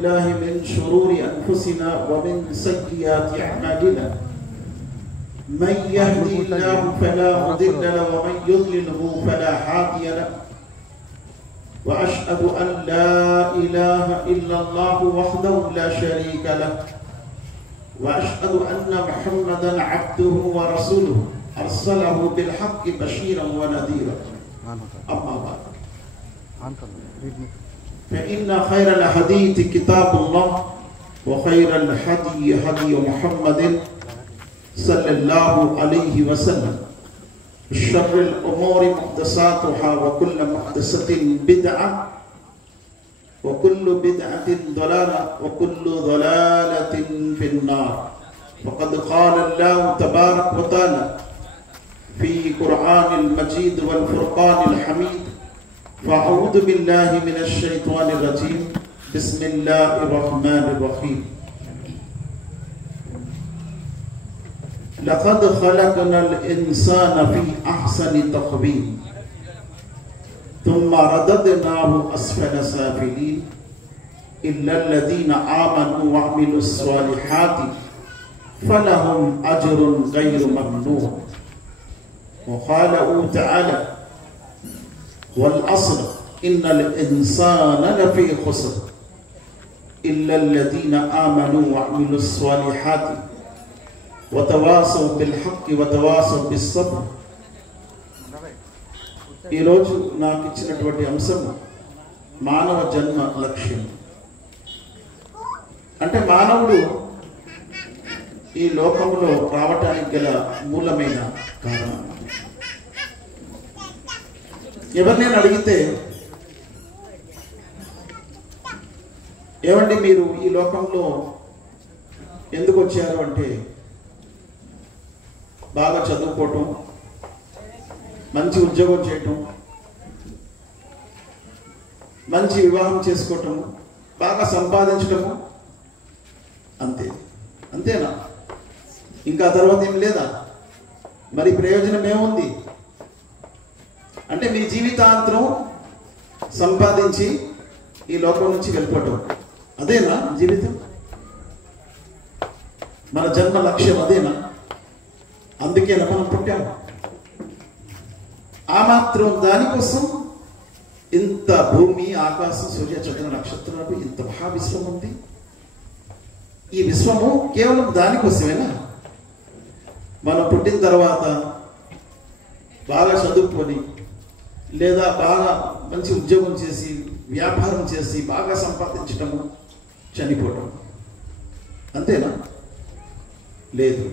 الله من شرور أنفسنا ومن سيئات أعمالنا من يهدي الله فلا مضل له ومن يضلله فلا هادي له وأشهد أن لا إله إلا الله وحده لا شريك له وأشهد أن محمدا عبده ورسوله أرسله بالحق بشيرا ونذيرا أما بعد فإن خير الحديث كتاب الله وخير الهدي هدي محمد صلى الله عليه وسلم شر الأمور محدثاتها وكل محدثة بدعة وكل بدعة ضلالة وكل ضلالة في النار فقد قال الله تبارك وتعالى في قرآن المجيد والفرقان الحميد فأعوذ بالله من الشيطان الرجيم بسم الله الرحمن الرحيم لقد خلقنا الإنسان في أحسن تقويم ثم رددناه أسفل سافلين إلا الذين آمنوا وعملوا الصالحات فلهم أجر غير ممنون وقال تعالى والعصر إن الإنسان لفي خسر إلا الذين آمنوا وعملوا الصالحات وتواصوا بالحق وتواصوا بالصبر ఈ రోజు నాకు ఇచ్చినటువంటి అంశం మానవ జన్మ లక్ష్యం. అంటే మానవుడు ఈ లోకంలో రావటానికి గల మూలమైన కారణం. ఎవరినైనా అడిగితే ఏమండి మీరు ఈ లోకంలో ఎందుకు వచ్చారు అంటే బాగా చదువుకోవటం, మంచి ఉద్యోగం చేయటం, మంచి వివాహం చేసుకోవటం, బాగా సంపాదించటము, అంతేనా? ఇంకా తర్వాత ఏం లేదా? మరి ప్రయోజనం ఏముంది? అంటే మీ జీవితాంతరం సంపాదించి ఈ లోకం నుంచి వెళ్ళిపోవటం, అదేనా జీవితం? మన జన్మ లక్ష్యం అదేనా? అందుకేనా మనం పుట్టాము? ఆ మాత్రం దానికోసం ఇంత భూమి, ఆకాశం, సూర్య, చంద్ర, నక్షత్రాలు, ఇంత మహావిశ్వం ఉంది. ఈ విశ్వము కేవలం దానికోసమేనా? మనం పుట్టిన తర్వాత బాగా చదువుకొని లేదా బాగా మంచి ఉద్యోగం చేసి వ్యాపారం చేసి బాగా సంపాదించటము, చనిపోవటం, అంతేనా? లేదు.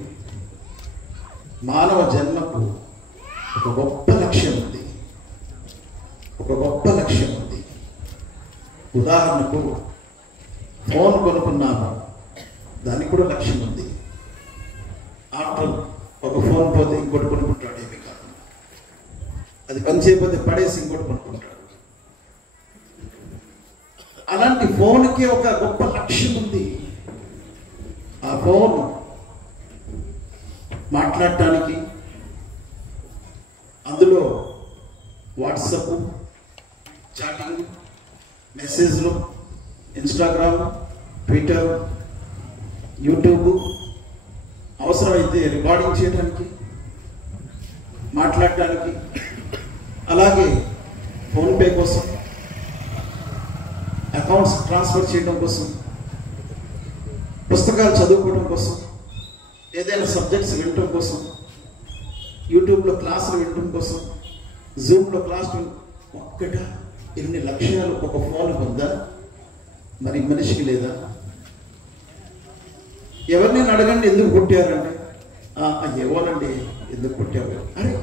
మానవ జన్మకు ఒక గొప్ప లక్ష్యం ఉంది. ఉదాహరణకు ఫోన్ కొనుక్కున్నాము, దానికి కూడా లక్ష్యం ఉంది. ఆఫ్టర్ ఒక ఫోన్ పోతే ఇంకోటి కొనుక్కుంటాడు, ఏమి కాదు. అది పని చేయకపోతే పడేసి ఇంకోటి కొనుక్కుంటాడు. అలాంటి ఫోన్కి ఒక గొప్ప లక్ష్యం ఉంది. ఆ ఫోన్ మాట్లాడటానికి, అందులో వాట్సాప్, చాటింగ్, మెసేజ్లు, ఇన్స్టాగ్రామ్, ట్విట్టర్, యూట్యూబ్, అవసరమైతే రికార్డింగ్ చేయడానికి, మాట్లాడటానికి, అలాగే ఫోన్పే కోసం, అకౌంట్స్ ట్రాన్స్ఫర్ చేయడం కోసం, పుస్తకాలు చదువుకోవడం కోసం, ఏదైనా సబ్జెక్ట్స్ వినటం కోసం, యూట్యూబ్లో క్లాసులు వినటం కోసం, జూమ్లో క్లాసులు, ఒక్కట ఎన్ని లక్ష్యాలు ఒక ఫోన్ ఉందా? మరి మనిషికి లేదా? ఎవరినైనా అడగండి ఎందుకు పుట్టారంటే, ఎవరండి ఎందుకు పుట్టావు? అరే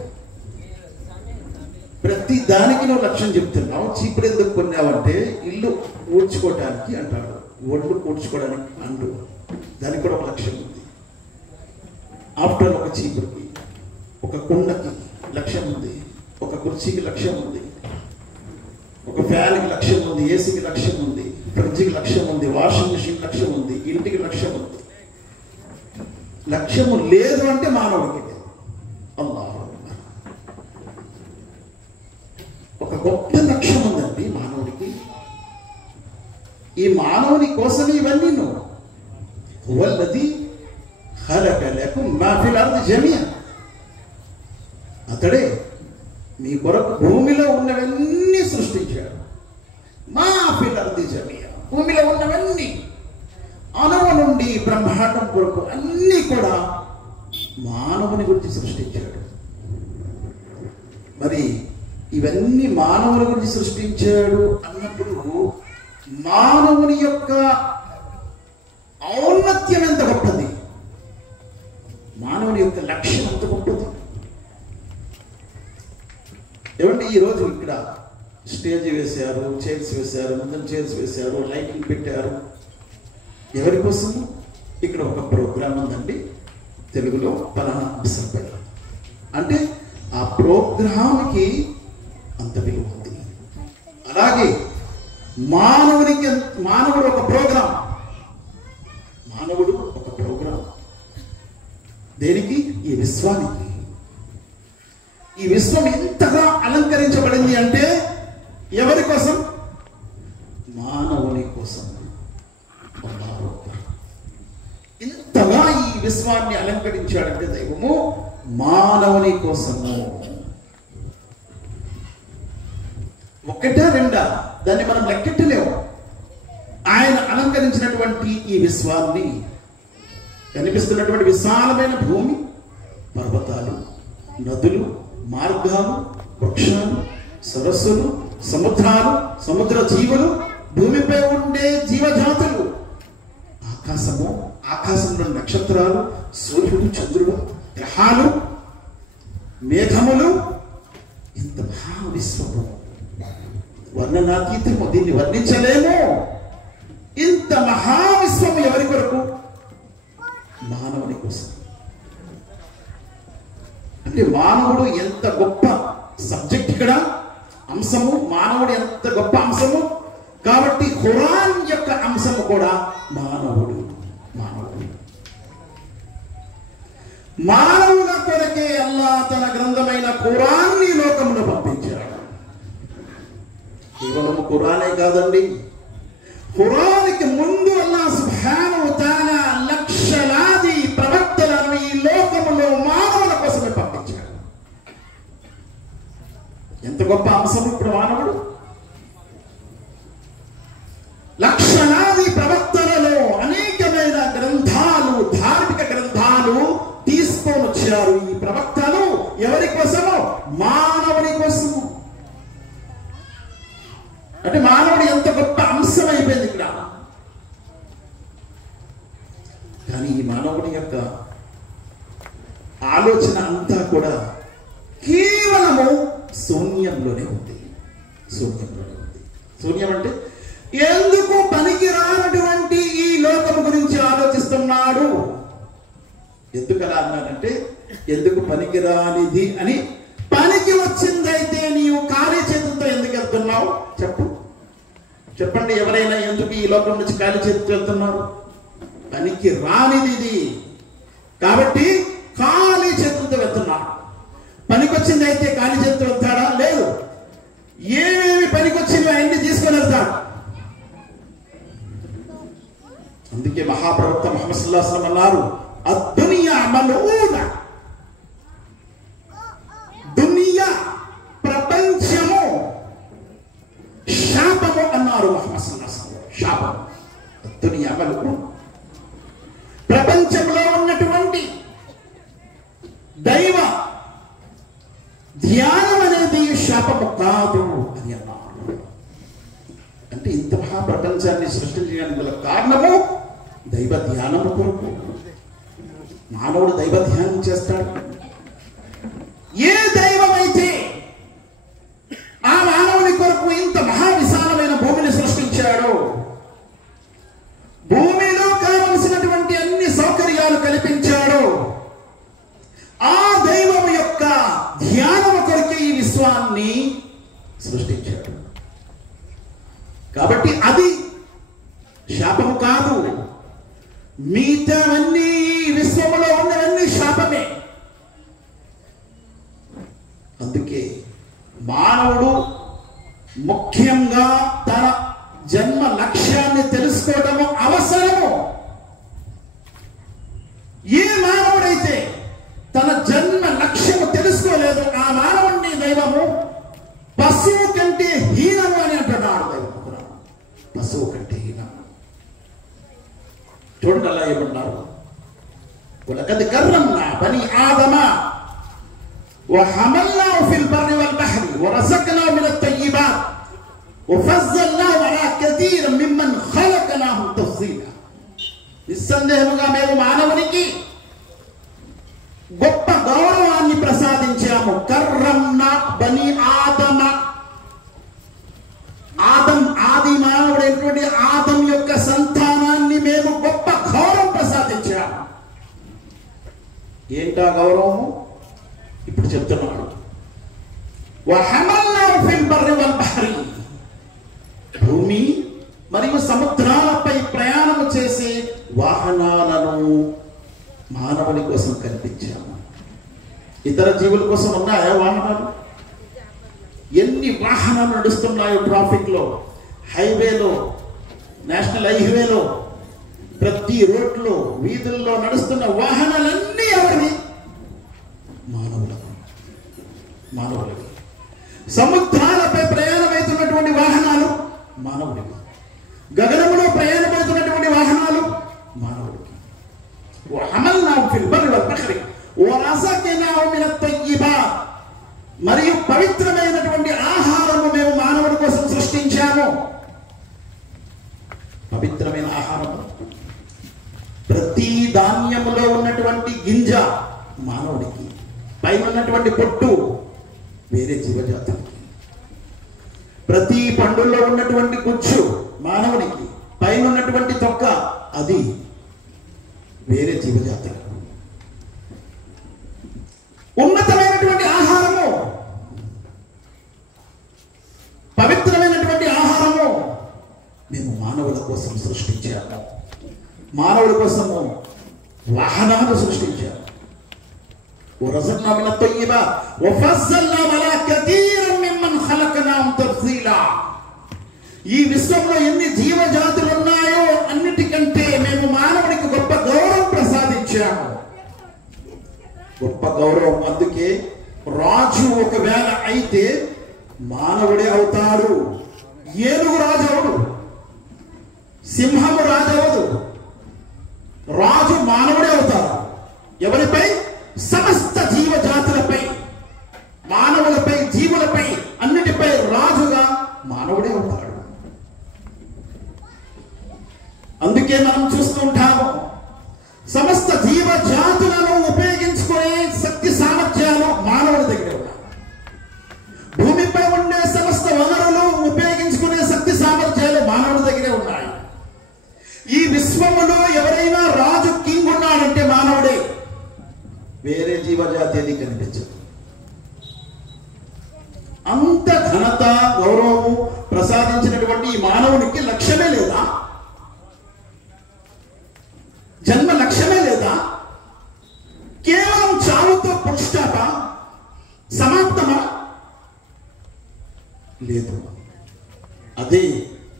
ప్రతి దానికి నువ్వు లక్ష్యం చెప్తున్నావు. చీపుడు ఎందుకు కొన్నావంటే ఇల్లు ఊడ్చుకోవడానికి అంటాడు, ఒడ్లు ఊడ్చుకోవడానికి అండు, దానికి కూడా ఒక లక్ష్యం ఉంది. ఆఫ్టర్ ఒక చీపురుకి, ఒక కుండకి లక్ష్యం ఉంది, ఒక కుర్చీకి లక్ష్యం ఉంది, ఒక ఫ్యాన్కి లక్ష్యం ఉంది, ఏసీకి లక్ష్యం ఉంది, ఫ్రిడ్జ్కి లక్ష్యం ఉంది, వాషింగ్ మిషన్ లక్ష్యం ఉంది, ఇంటికి లక్ష్యం ఉంది. లక్ష్యము లేదు అంటే మానవుడికి లేదు. అల్లాహ్ ఒక గొప్ప లక్ష్యం ఉందండి మానవుడికి. ఈ మానవుని కోసమే ఇవన్నీ. హువల్లదీ ఖలక లకుం మా ఫిల్ అర్ది జమీఅన్. అతడే మీ కొరకు భూమిలో ఉన్నవన్నీ సృష్టించాడు. మా ఫిల్ అర్ది జమీఅన్, భూమిలో ఉన్నవన్నీ అణువు నుండి బ్రహ్మాండం కొరకు అన్నీ కూడా మానవుని గురించి సృష్టించాడు. మరి ఇవన్నీ మానవుని గురించి సృష్టించాడు అన్నప్పుడు మానవుని యొక్క ఔన్నత్యం ఎంత గొప్పది, మానవుని యొక్క లక్ష్యం ఎంత గొప్పది. ఏమంటే ఈరోజు ఇక్కడ స్టేజ్ వేశారు, చైర్స్ వేశారు, ముందర చైర్స్ వేశారు, లైటింగ్ పెట్టారు. ఎవరి కోసం? ఇక్కడ ఒక ప్రోగ్రాం ఉందండి తెలుగులో పలానా అంశంపై అంటే ఆ ప్రోగ్రాంకి అంత విలువ ఉంది. అలాగే మానవుడు ఒక ప్రోగ్రాం, మానవుడు ఒక ప్రోగ్రాం. దేనికి? ఈ విశ్వానికి. ఈ విశ్వం ఎంతగా అలంకరించబడింది అంటే ఎవరి కోసం? మానవుని కోసం. ఇంతగా ఈ విశ్వాన్ని అలంకరించాడంటే దైవము మానవుని కోసము. ఒకటా రెండా దాన్ని మనం లెక్కెట్టలేము. ఆయన అలంకరించినటువంటి ఈ విశ్వాన్ని, కనిపిస్తున్నటువంటి విశాలమైన భూమి, పర్వతాలు, నదులు, మార్గాలు, వృక్షాలు, సరస్సులు, సముద్రాలు, సముద్ర జీవులు, భూమిపై ఉండే జీవజాతులు, ఆకాశము, ఆకాశంలో నక్షత్రాలు, సూర్యుడు, చంద్రుడు, గ్రహాలు, మేఘములు, ఇంత మహావిశ్వము వర్ణనాతీతము, దీన్ని వర్ణించలేము. ఇంత మహావిశ్వము ఎవరి కొరకు? మానవుని కోసం. అంటే మానవుడు ఎంత గొప్ప సబ్జెక్ట్, ఇక్కడ అంశము, మానవుడు ఎంత గొప్ప అంశము. కాబట్టి ఖురాన్ యొక్క అంశము కూడా మానవుడు. మానవుల కొరకే అల్లాహ్ తన గ్రంథమైన ఖురాన్ని లోకమును పంపించాడు. కేవలం ఖురానే కాదండి, ఖురానికి ముందు అల్లాహ్ సుబ్హానహు వ తఆలా లక్షలాది ప్రవక్తలను ఈ లోకములో మానవుల కోసమే పంపించాడు. ఎంత గొప్ప అంశం ఇప్పుడు మానవుడు. లక్షలాది ప్రవక్తలలో అనేకమైన గ్రంథాలు, ధార్మిక గ్రంథాలు తీసుకొని వచ్చారు. ఈ ప్రవక్తలు ఎవరి కోసము? మానవుని కోసము. అంటే మానవుడు ఎంత గొప్ప అంశం అయిపోయింది ఇక్కడ. కానీ ఈ మానవుడి యొక్క ఆలోచన అంతా కూడా కేవలము శూన్యంలోనే ఉంది. శూన్యం అంటే ఎందుకు పనికిరానటువంటి ఈ లోకము గురించి ఆలోచిస్తున్నాడు. ఎందుకలా అన్నానంటే, ఎందుకు పనికిరానిది అని. పనికి వచ్చిందైతే నీవు ఖాళీ చేతులతో ఎందుకు వెళ్తున్నావు? చెప్పండి, ఎవరైనా ఎందుకు ఈ లోకం నుంచి ఖాళీ చేతితో వెళ్తున్నారు? పనికి రానిది ఇది కాబట్టి ఖాళీ చేతులతో వెళ్తున్నాడు. పనికొచ్చింది అయితే ఖాళీ చేతితో వెళ్తాడా? లేదు. ఏమేమి పనికొచ్చిందో అన్ని తీసుకొని వెళ్తాడు. అందుకే మహాప్రవక్త ముహమ్మద్ సల్లల్లాహు అలైహి వసల్లం అన్నారు, అద్దునియా మల్ఊన. దునియా, ప్రపంచము శాపము అన్నారు ముహమ్మద్ సల్లల్లాహు అలైహి వసల్లం. శాపం. అద్దునియా మల్ఊన. ప్రపంచంలో ఉన్నటువంటి దైవ ధ్యానం అనేది శాపము కాదు అని అన్నారు. అంటే ఇంత మహాప్రపంచాన్ని సృష్టించడానికి గల కారణము దైవ ధ్యానము కొరకు. మానవుడు దైవ ధ్యానం చేస్తాడు. ఏ దైవమైతే ఆ మానవుని కొరకు ఇంత మహావిశాలమైన భూమిని సృష్టించాడో, భూమిలో కావలసినటువంటి అన్ని సౌకర్యాలు కల్పించాడో, ఆ దైవం యొక్క ధ్యానము కొరకే ఈ విశ్వాన్ని సృష్టించాడు. కాబట్టి అది శాపము కాదు. మిగతావన్నీ విశ్వములో ఉన్నవన్నీ శాపమే. అందుకే మానవుడు ముఖ్యంగా తన జన్మ లక్ష్యాన్ని చూడండి అలా ఏమన్నారు, వలకద్ కర్రమ్నా బనీ ఆదమ వహమల్నాహు ఫిల్ బర్రి వల్ బహ్రి వరజక్నాహు మినత్ తయ్యిబాత్ వఫజ్జల్నాహు అలా కతీరన్ మిమ్మన్ ఖలక్నాహు తఫ్సీలా. నిస్సందేహముగా మేము మానవునికి గొప్ప గౌరవాన్ని ప్రసాదించాము. కర్రమ్నా బనీ ఆదమ, ఆదం ఆది మానవుడైనటువంటి ఆదం యొక్క సంతానాన్ని మేము గొప్ప గౌరవం ప్రసాదించాము. ఏంటా గౌరవము? ఇప్పుడు చెప్తున్నాడు, వహమల్నాహు ఫిల్ బర్రి వల్ బహ్రి, భూమి మరియు సముద్రాలపై ప్రయాణము చేసే వాహనాలను మానవుని కోసం కల్పించాము. ఇతర జీవుల కోసం ఉన్నాయా వాహనాలు? ఎన్ని వాహనాలు నడుస్తున్నాయో ట్రాఫిక్ లో, హైవేలో, నేషనల్ హైవేలో, ప్రతి రోడ్లో, వీధుల్లో నడుస్తున్న వాహనాలన్నీ ఎవరివి? మానవులవి. సముద్రాలపై ప్రయాణమవుతున్నటువంటి వాహనాలు మానవుడివి. గగనములో ప్రయాణమవుతున్నటువంటి వాహనాలు మానవుడికి. వహమల్నాహు ఫిల్ బర్రి వల్ బహ్రి వరజక్నాహు మినత్ తయ్యిబాత్, మరియు పవిత్రమైనటువంటి ఆహారము మేము మానవుడి కోసం సృష్టించాము. పవిత్రమైన ఆహారము, ప్రతి ధాన్యములో ఉన్నటువంటి గింజ మానవుడికి, పైన ఉన్నటువంటి పొట్టు వేరే జీవజాతులకి, ప్రతి పండుల్లో ఉన్నటువంటి గుజ్జు మానవునికి, పైన ఉన్నటువంటి తొక్క అది వేరే జీవజాతులకు. ఉన్నతమైనటువంటి ఆహారము, పవిత్రమైనటువంటి ఆహారము మేము మానవుల కోసం సృష్టించాము. మానవుల కోసము వాహనాలు సృష్టించాము. వరజక్నాహు మినత్ తయ్యిబాత్ వఫజ్జల్నాహు అలా కతీరన్ మిమ్మన్ ఖలక్నాహు తఫ్సీలా. ఈ విశ్వంలో ఎన్ని జీవజాతులు ఉన్నాయో అన్నిటికంటే మేము మానవుడికి గొప్ప గౌరవం ప్రసాదించాము. గొప్ప గౌరవం. అందుకే రాజు ఒకవేళ అయితే మానవుడే అవుతాడు. ఏనుగు రాజు అవడు, సింహము రాజు అవదు. రాజు మానవుడే అవుతాడు. ఎవరిపై? సమస్త జీవజాతులపై, మానవులపై, జీవులపై, అన్నిటిపై రాజుగా మానవుడే అవుతాడు. అందుకే మనం చూస్తుంటాము, సమస్త జీవజాతులను ఉపయోగించుకునే శక్తి సామర్థ్యాలు మానవుడి దగ్గర ఉన్నాయి. భూమిపై ఉండే సమస్త వనరులు ఉపయోగించుకునే శక్తి సామర్థ్యాలు మానవుడి దగ్గరే ఉన్నాయి. ఈ విశ్వములో ఎవరైనా రాజు, కింగ్ ఉన్నాడంటే మానవుడే. వేరే జీవజాతి అది కనిపించదు. అంత ఘనత, గౌరవము ప్రసాదించినటువంటి ఈ మానవునికి లక్ష్యమే లేదా? జన్మ లక్ష్యమే లేదా? కేవలం చావుతో పుష్టాప సమాప్తమా? లేదు. అదే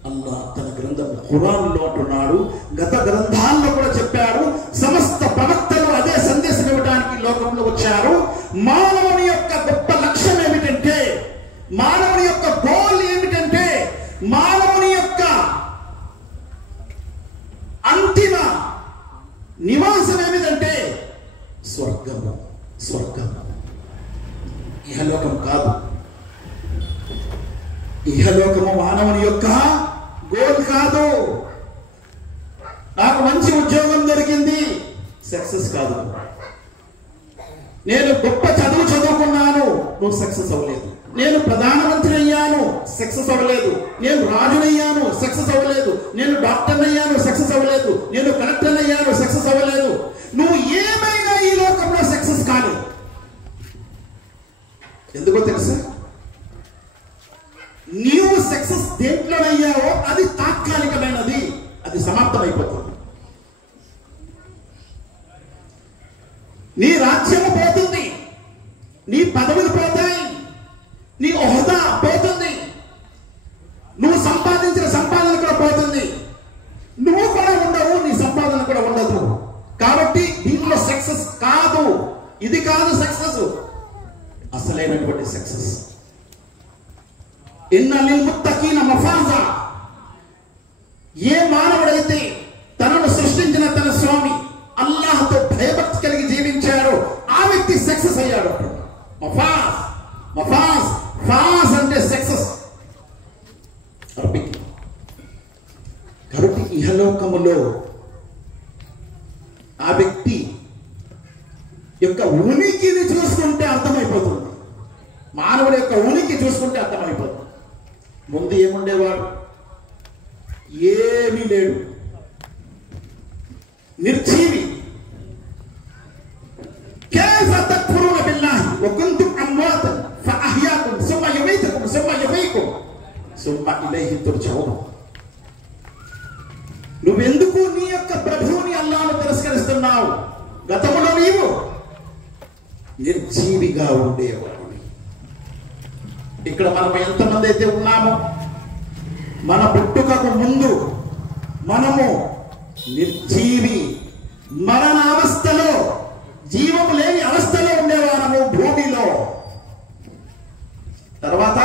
అల్లాహ్ తన గ్రంథం ఖురాన్లో అంటున్నాడు, గత గ్రంథాల్లో కూడా చెప్పాడు. సమస్త ప్రవక్తలు అదే సందేశం ఇవ్వడానికి లోకంలో వచ్చారు. మానవుని యొక్క గొప్ప లక్ష్యం ఏమిటంటే, మానవుని యొక్క గోల్ ఏమిటంటే, మానవుని యొక్క అంతిమ నివాసం ఏమిటంటే స్వర్గము. స్వర్గము ఇహలోకం కాదు. ఇహలోకము మానవుని యొక్క గోల్ కాదు. నాకు మంచి ఉద్యోగం దొరికింది, సక్సెస్ కాదు. నేను గొప్ప చదువు చదువుకున్నాను, నువ్వు సక్సెస్ అవ్వలేదు. నేను ప్రధానమంత్రి అయ్యాను, సక్సెస్ అవ్వలేదు. నేను రాజునయ్యాను, సక్సెస్ అవ్వలేదు. నేను డాక్టర్ అయ్యాను, సక్సెస్ అవ్వలేదు. నేను కలెక్టర్ అయ్యాను, సక్సెస్ అవ్వలేదు. నువ్వు ఏమైనా ఈ లోకంలో సక్సెస్ కాలేదు. ఎందుకో తెలుసా? నీవు సక్సెస్ దేంట్లోనయ్యావో అది తాత్కాలికమైనది, అది సమాప్తమైపోతుంది. నీ రాజ్యము పోతుంది, నీ పదవులు పోతాయి, నీ హోదా పోతుంది, నువ్వు సంపాదించిన సంపాదన కూడా పోతుంది, నువ్వు కూడా ఉండవు, నీ సంపాదన కూడా ఉండదు. కాబట్టి దీనిలో సక్సెస్ కాదు, ఇది కాదు సక్సెస్. అసలైనటువంటి సక్సెస్ ఇన్న లిల్ ముత్తకీన మఫాజా. ఏ మానవుడైతే తనను సృష్టించిన లోకములో ఆ వ్యక్తి యొక్క ఉనికిని చూసుకుంటే అర్థమైపోతుంది. మానవుడి యొక్క ఉనికి చూసుకుంటే అర్థమైపోతుంది. ముందు ఏముండేవాడు? ఏమీ లేడు, నిర్జీవి. كيف تكفرون بالله وكنتم امواتا فاحياكم ثم يميتكم ثم يحييكم ثم اليه ترجعون. నువ్వెందుకు నీ యొక్క ప్రభువుని అల్లాహ్ను తిరస్కరిస్తున్నావు? గతంలో నీవు నిర్జీవిగా ఉండేవాడు. ఇక్కడ మనం ఎంతమంది అయితే ఉన్నామో, మన పుట్టుకకు ముందు మనము నిర్జీవి, మరణావస్థలో, జీవం లేని అవస్థలో ఉండేవారము భూమిలో. తర్వాత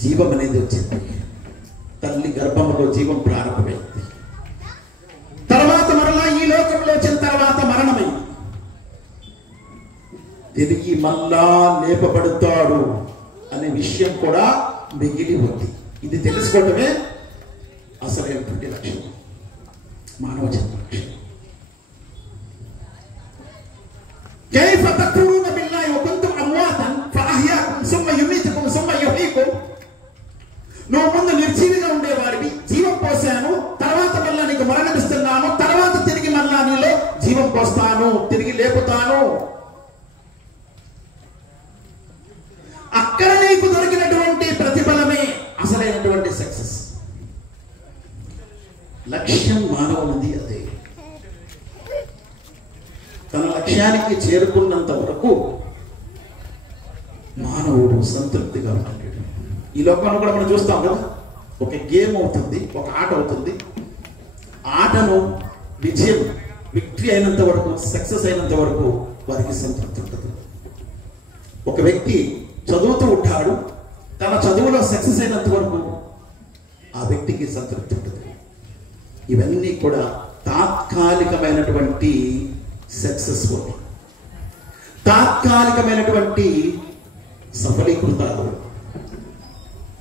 జీవం అనేది వచ్చింది. తల్లి గర్భంలో జీవం ప్రారంభమైంది. తర్వాత మరలా ఈ లోకంలో వచ్చిన తర్వాత మరణమైంది. తిరిగి మళ్ళా లేపబడతాడు అనే విషయం కూడా మిగిలి ఉంది. ఇది తెలుసుకోవటమే అసలైనటువంటి లక్ష్యం, మానవ జన్మ లక్ష్యం. كيف تكفرون بالله وكنتم امواتا فاحياكم ثم يميتكم ثم يحييكم. నువ్వు ముందు నిర్జీవిగా ఉండేవాడివి, జీవం పోసాను, తర్వాత మళ్ళా నీకు మరణమిస్తున్నాను, తర్వాత తిరిగి మళ్ళా నీలో జీవం పోస్తాను, తిరిగి లేపుతాను. అక్కడ నీకు దొరికినటువంటి ప్రతిఫలమే అసలైనటువంటి సక్సెస్. లక్ష్యం మానవునిది అదే. తన లక్ష్యానికి చేరుకున్నంత వరకు మానవుడు సంతృప్తిగా ఉంటాడు. ఈ లోకంలో కూడా మనం చూస్తాం కదా, ఒక గేమ్ అవుతుంది, ఒక ఆట అవుతుంది. ఆటను విక్టరీ అయినంత వరకు, సక్సెస్ అయినంత వరకు వారికి సంతృప్తి ఉంటుంది. ఒక వ్యక్తి చదువుతూ ఉంటాడు, తన చదువులో సక్సెస్ అయినంత వరకు ఆ వ్యక్తికి సంతృప్తి ఉంటుంది. ఇవన్నీ కూడా తాత్కాలికమైనటువంటి సక్సెస్ఫుల్, తాత్కాలికమైనటువంటి సఫలీకృతాలు.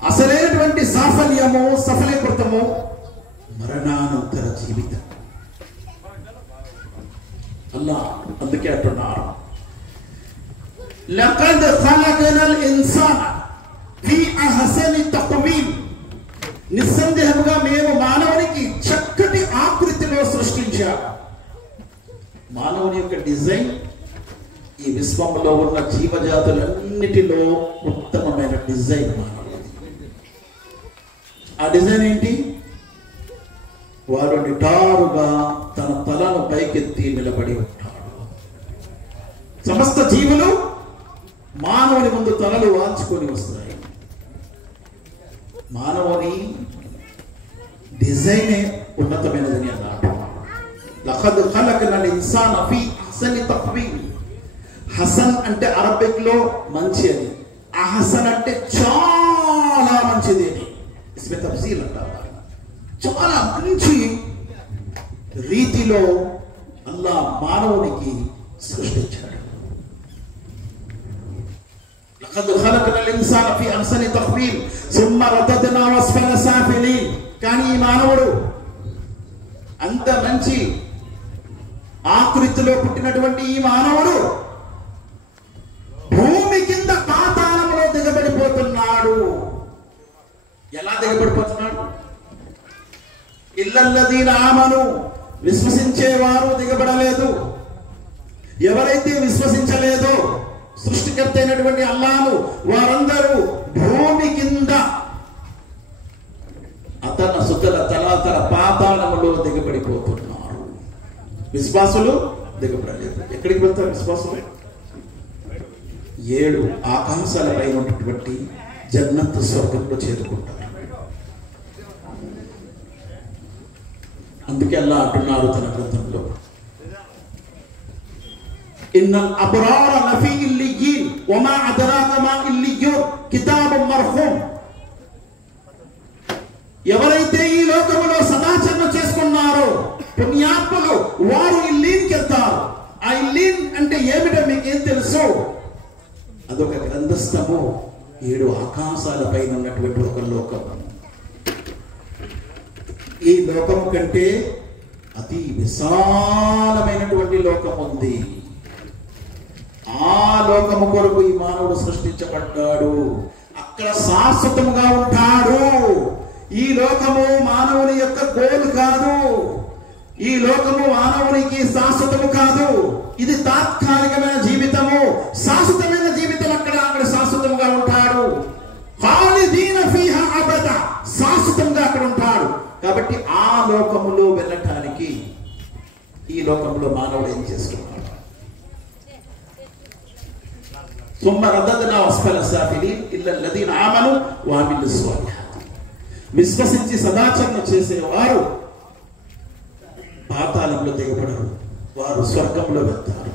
అసలైనటువంటి సాఫల్యము, సఫలీకృతము మరణానంతర జీవితం. అల్లా అందుకే అంటున్నారు, లఖద్ ఖలఖనల్ ఇన్సాన ఫీ అహ్సని తక్వీమ్. నిస్సందేహంగా మేము మానవునికి చక్కటి ఆకృతిలో సృష్టించాము. మానవుని యొక్క డిజైన్ ఈ విశ్వంలో ఉన్న జీవజాతులన్నిటిలో ఉత్తమమైన డిజైన్ మానవుడి. ఆ డిజైన్ ఏంటి? వాడు నిటారుగా తన తలను పైకెత్తి నిలబడి ఉంటాడు. సమస్త జీవులు మానవుని ముందు తలలు వాల్చుకొని వస్తాయి. మానవుని డిజైనే ఉన్నతమైనదని అన్నాడు. లఖద్ ఖలఖనల్ ఇన్సాన ఫీ అహ్సని తక్వీమ్. హసన్ అంటే అరబిక్ లో మంచి అని, అహసన్ అంటే చాలా మంచిది అని. ఇస్మే తఫ్సీల్ అంటారు. చాలా మంచి రీతిలో అల్లాహ్ మానవునికి సృష్టించాడు. లఖద్ ఖలఖనల్ ఇన్సాన ఫీ అహ్సని తక్వీమ్ సుమ్మ రదద్నాహు అస్ఫల సాఫిలీన్. కానీ ఈ మానవుడు అంత మంచి ఆకృతిలో పుట్టినటువంటి ఈ మానవుడు భూమి కింద పాతాళంలో దిగబడిపోతున్నాడు. ఎలా దిగబడిపోతున్నాడు? ఇల్లల్లదీన ఆమను, విశ్వసించేవారు దిగబడలేదు. ఎవరైతే విశ్వసించలేదో సృష్టికర్త అయినటువంటి అల్లాహ్ను, వారందరూ భూమి కింద అతన సుతల తలాతల పాతాళములో దిగబడిపోతున్నారు. విశ్వాసులు దిగబడలేదు. ఎక్కడికి వెళ్తారు విశ్వాసులు? 7 ఆకాశాలపై ఉన్నటువంటి జన్నత్ స్వర్గంలో చేరుకుంటారు. అందుకే అల్లాహ్ అంటున్నారు తన గ్రంథంలో, ఇన్నల్ అబ్రార లఫీ ఇల్లియీన్ వమా అదరాక మా ఇల్లియూన్ కితాబున్ మర్హూమ్. ఎవరైతే ఈ లోకములో సదాచరణ చేసుకున్నారో పుణ్యాత్ములు, వారు ఇల్లీన్కి వెళ్తారు. ఆ ఇల్లీన్ అంటే ఏమిటో మీకేం తెలుసు? అదొక గ్రంథస్థము, 7 ఆకాశాల పైన ఉన్నటువంటి ఒక లోకం. ఈ లోకం కంటే అతి విశాలమైనటువంటి లోకం ఉంది. ఆ లోకము కొరకు ఈ మానవుడు సృష్టించబడ్డాడు. అక్కడ శాశ్వతముగా ఉంటాడు. ఈ లోకము మానవుని యొక్క గోలు కాదు. ఈ లోకము మానవునికి శాశ్వతము కాదు. ఇది తాత్కాలికమైన జీవితము. శాశ్వతమైన జీవితం అక్కడ శాశ్వతంగా ఉంటాడు. ఖాలిదీన ఫీహా అబద, శాశ్వతంగా అక్కడ ఉంటాడు. కాబట్టి ఆ లోకములో వెళ్ళటానికి ఈ లోకంలో మానవుడు ఏం చేస్తున్నాడు? ثم رددنا أسفل السافلين إلا الذين آمنوا وعملوا الصالحات. విశ్వసించి సదాచరణ చేసేవారు పాతాళంలో దిగబడరు, వారు స్వర్గంలో వెళ్తారు.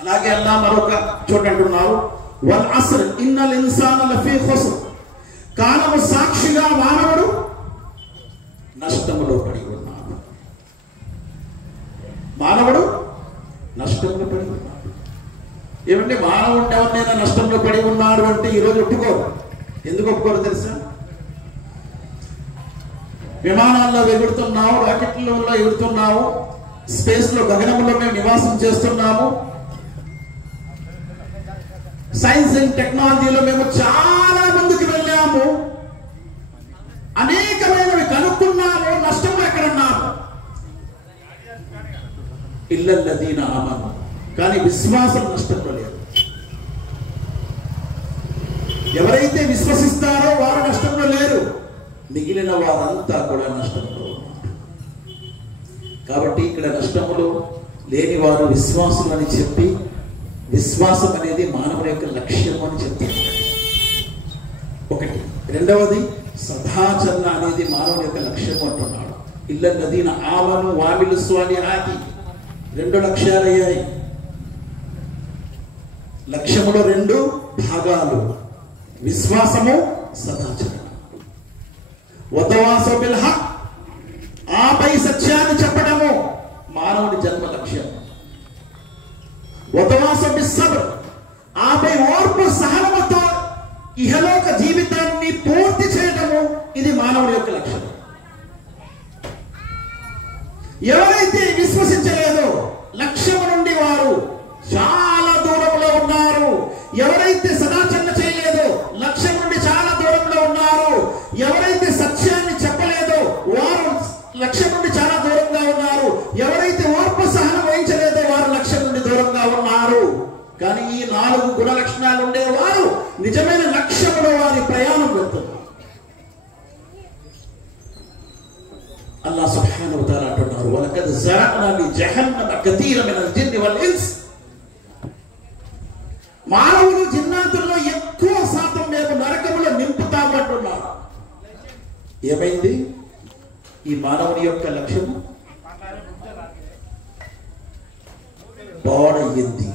అలాగే అల్లాహ్ మరొక చోట అంటున్నారు, వల్ అస్ర్ ఇన్నల్ ఇన్సాన లఫీ ఖుస్ర్. కాలము సాక్షిగా మానవుడు నష్టములో పడి ఉన్నాడు. మానవుడు నష్టంలో పడి ఉన్నాడు. ఏమంటే మానవుడు ఎవరినైనా నష్టంలో పడి ఉన్నాడు అంటే ఈరోజు ఒప్పుకోరు. ఎందుకు ఒప్పుకోరు తెలుసా? విమానాల్లో ఎగురుతున్నాము, రాకెట్లో ఎగురుతున్నాము, స్పేస్ లో గగనంలో మేము నివాసం చేస్తున్నాము, సైన్స్ అండ్ టెక్నాలజీలో మేము చాలా ముందుకు వెళ్ళాము, అనేకమైనవి కనుక్కున్నాము, నష్టంలో ఎక్కడున్నాము? ఇల్లల్లదీన ఆమను. కానీ విశ్వాసం నష్టంలో లేదు. ఎవరైతే విశ్వసిస్తారో వారు నష్టంలో లేరు, మిగిలిన వారంతా కూడా నష్టంలో ఉన్నారు. కాబట్టి ఇక్కడ నష్టములు లేని వారు విశ్వాసులు అని చెప్పి, విశ్వాసం అనేది మానవుని యొక్క లక్ష్యం అని చెప్తారు. ఒకటి. రెండవది, సదాచరణ అనేది మానవుని యొక్క లక్ష్యం అంటున్నాడు. ఇల్లల్లదీన ఆమను వామిలు స్వాలిహాతి. 2 లక్ష్యాలయ్యాయి. లక్ష్యములో 2 భాగాలు, విశ్వాసము, సదాచరణ. వతవాసౌ బిల్ హక్, ఆపై సత్యాన్ని చెప్పడము మానవుడి జన్మ లక్ష్యం. వతవాసౌ బిస్ సబ్ర్, ఆపై ఓర్పు సహనముతో ఇహలోక జీవితాన్ని పూర్తి చేయడము, ఇది మానవుడి యొక్క లక్ష్యం. ఎవరైతే విశ్వసించలేదో లక్ష్యము నుండి వారు చాలా దూరంలో ఉన్నారు. ఎవరైతే సదాచరణ చేయలేదో లక్ష్యం నుండి చాలా దూరంలో ఉన్నారు. ఎవరైతే సత్యాన్ని చెప్పలేదో వారు లక్ష్యం నుండి చాలా దూరంగా ఉన్నారు. ఎవరైతే ఓర్పు సహనం వహించలేదో వారు లక్ష్యం నుండి దూరంగా ఉన్నారు. కానీ ఈ 4 గుణ లక్షణాలు ఉండేవారు నిజమైన లక్ష్యంలో వారి ప్రయాణం వెళ్తున్నారు. అల్లాహ్ సుబ్హానహు వ తఆలా అంటున్నారు, వలకద్ జఅనా లి జహన్నమ కతీర మినల్ జిన్ని వల్ ఇన్స్. మానవులు జిన్నాతుల్లో ఎక్కువ శాతం మేము నరకములో నింపుతామంటున్నారు. ఏమైంది? ఈ మానవుని యొక్క లక్ష్యము పాడయ్యింది.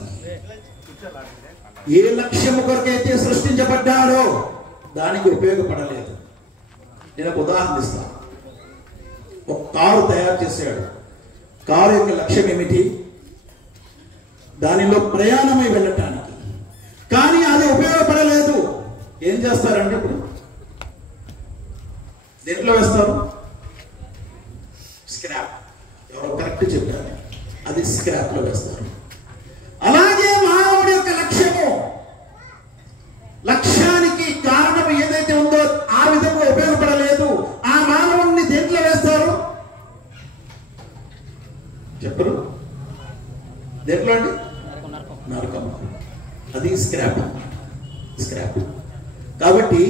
ఏ లక్ష్యము కొరకైతే సృష్టించబడ్డాడో దానికి ఉపయోగపడలేదు. నేను ఒక ఉదాహరణ ఇస్తాను. ఒక కారు తయారు చేశాడు. కారు యొక్క లక్ష్యం ఏమిటి? దానిలో ప్రయాణమై వెళ్ళటానికి. కానీ అది ఉపయోగపడలేదు. ఏం చేస్తారంటే ఇప్పుడు దేంట్లో వేస్తారు? స్క్రాప్. ఎవరో కరెక్ట్ చెప్పారు, అది స్క్రాప్ లో వేస్తారు. అలాగే మానవుడి యొక్క లక్ష్యము, లక్ష్యానికి కారణం ఏదైతే ఉందో ఆ విధంగా ఉపయోగపడలేదు. ఆ మానవుడిని దేంట్లో వేస్తారు? చెప్పరు? దేంట్లో అండి? నరకం. అది స్క్రాప్. స్క్రాప్. కాబట్టి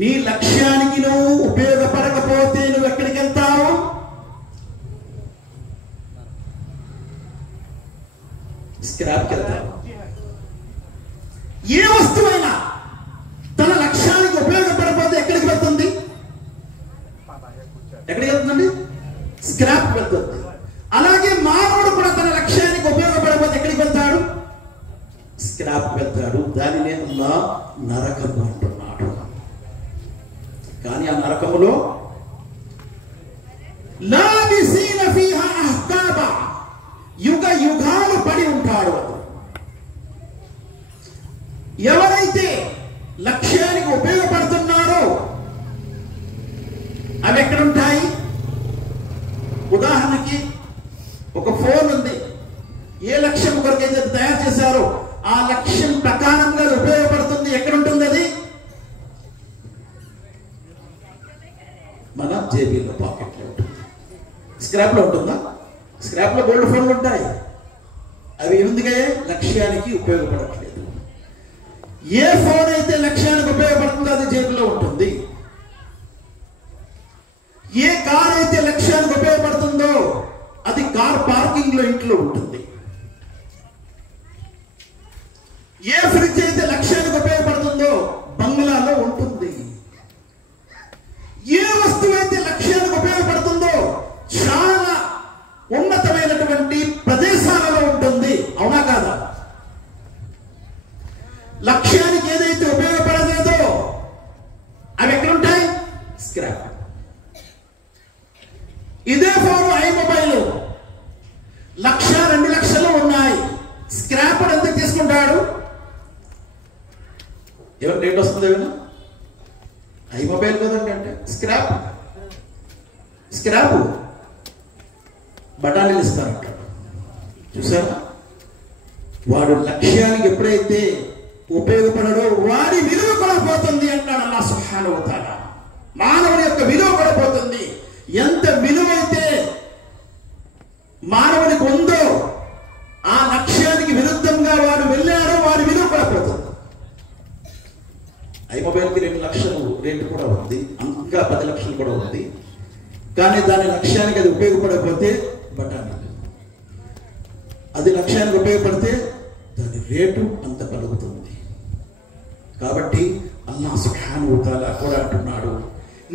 నీ లక్ష్యానికి నువ్వు ఉపయోగపడకపోతే నువ్వు ఎక్కడికి వెళ్తావు? స్క్రాప్కి వెళ్తావు. ఏ వస్తువైనా తన లక్ష్యానికి ఉపయోగపడకపోతే ఎక్కడికి వెళ్తుంది? ఎక్కడికి వెళ్తుందండి? స్క్రాప్ వెళ్తుంది. అలాగే మానవుడు కూడా తన లక్ష్యానికి ఉపయోగపడకపోతే ఎక్కడికి వెళ్తాడు? స్క్రాప్ వెళ్తాడు. దానినే అల్లాహ్ నరకము అంటున్నాడు. కానీ ఆ నరకములో లాబిసీన ఫీహా అహ్కాబా, యుగ యుగాలు పడి ఉంటాడు. ఎవరైతే లక్ష్యానికి ఉపయోగపడుతున్నారో అవి ఎక్కడుంటాయి? ఉదాహరణకి ఒక ఫోన్ ఉంది. ఏ లక్ష్యం కొరకైతే తయారు చేశారో ఆ లక్ష్యం ప్రకారంగా ఉపయోగపడుతుంది. ఎక్కడుంటుంది అది? మన జేబీలో, పాకెట్లో ఉంటుంది. స్క్రాప్ లో ఉంటుందా? స్క్రాప్ లో గోల్డ్ ఫోన్లు ఉంటాయి. అవి ఎందుకే? లక్ష్యానికి ఉపయోగపడట్లేదు. ఏ ఫోన్ అయితే లక్ష్యానికి ఉపయోగపడుతుందో అది జేబులో ఉంటుంది. ఏ కార్ అయితే లక్ష్యానికి ఉపయోగపడుతుందో అది కార్ పార్కింగ్ లో ఇంట్లో ఉంటుంది. ఏ ఫ్రిడ్జ్ అయితే లక్ష్యానికి ఉపయోగపడుతుందో బంగ్లాలో ఉంటుంది. ఏ వస్తువు అయితే లక్ష్యానికి ఉపయోగపడుతుందో చాలా ఉన్నతమైనటువంటి ప్రదేశాలలో ఉంటుంది. అవునా కాదా? లక్ష్యానికి ఏదైతే ఉపయోగపడలేదో అవి ఎక్కడుంటాయి? స్క్రాప్. ఇదే ఫోన్, ఐ మొబైల్ 1,00,000 2 లక్షలు ఉన్నాయి. స్క్రాప్ ఎంత తీసుకుంటాడు? ఎవరు రేట్ వస్తుంది? ఏమైనా ఐ మొబైల్ కదండి అంటే స్క్రాప్. స్క్రాప్ బఠానీలు ఇస్తారంటాడు. చూసారా? వాడు లక్ష్యానికి ఎప్పుడైతే ఉపయోగపడడో వాడి విలువ కూడా పోతుంది అంటాడు అల్లాహ్ సుబ్హానహు వ తఆలా. మానవుని యొక్క విలువ కూడా పోతుంది. ఎంత విలువైతే మానవునికి ఉందో ఆ లక్ష్యానికి విరుద్ధంగా వాడు వెళ్ళాడో వాడి విలువ కూడా పోతుంది. ఐ మొబైల్కి 2 లక్షలు రేటు కూడా ఉంది, ఇంకా 10 లక్షలు కూడా ఉంది. కానీ దాని లక్ష్యానికి అది ఉపయోగపడకపోతే బఠానీ, అది లక్ష్యానికి ఉపయోగపడితే దాని రేటు అంత కలుగుతుంది. కాబట్టి అల్లాహ్ సుబ్హానహు వ తఆలా కూడా అంటున్నాడు,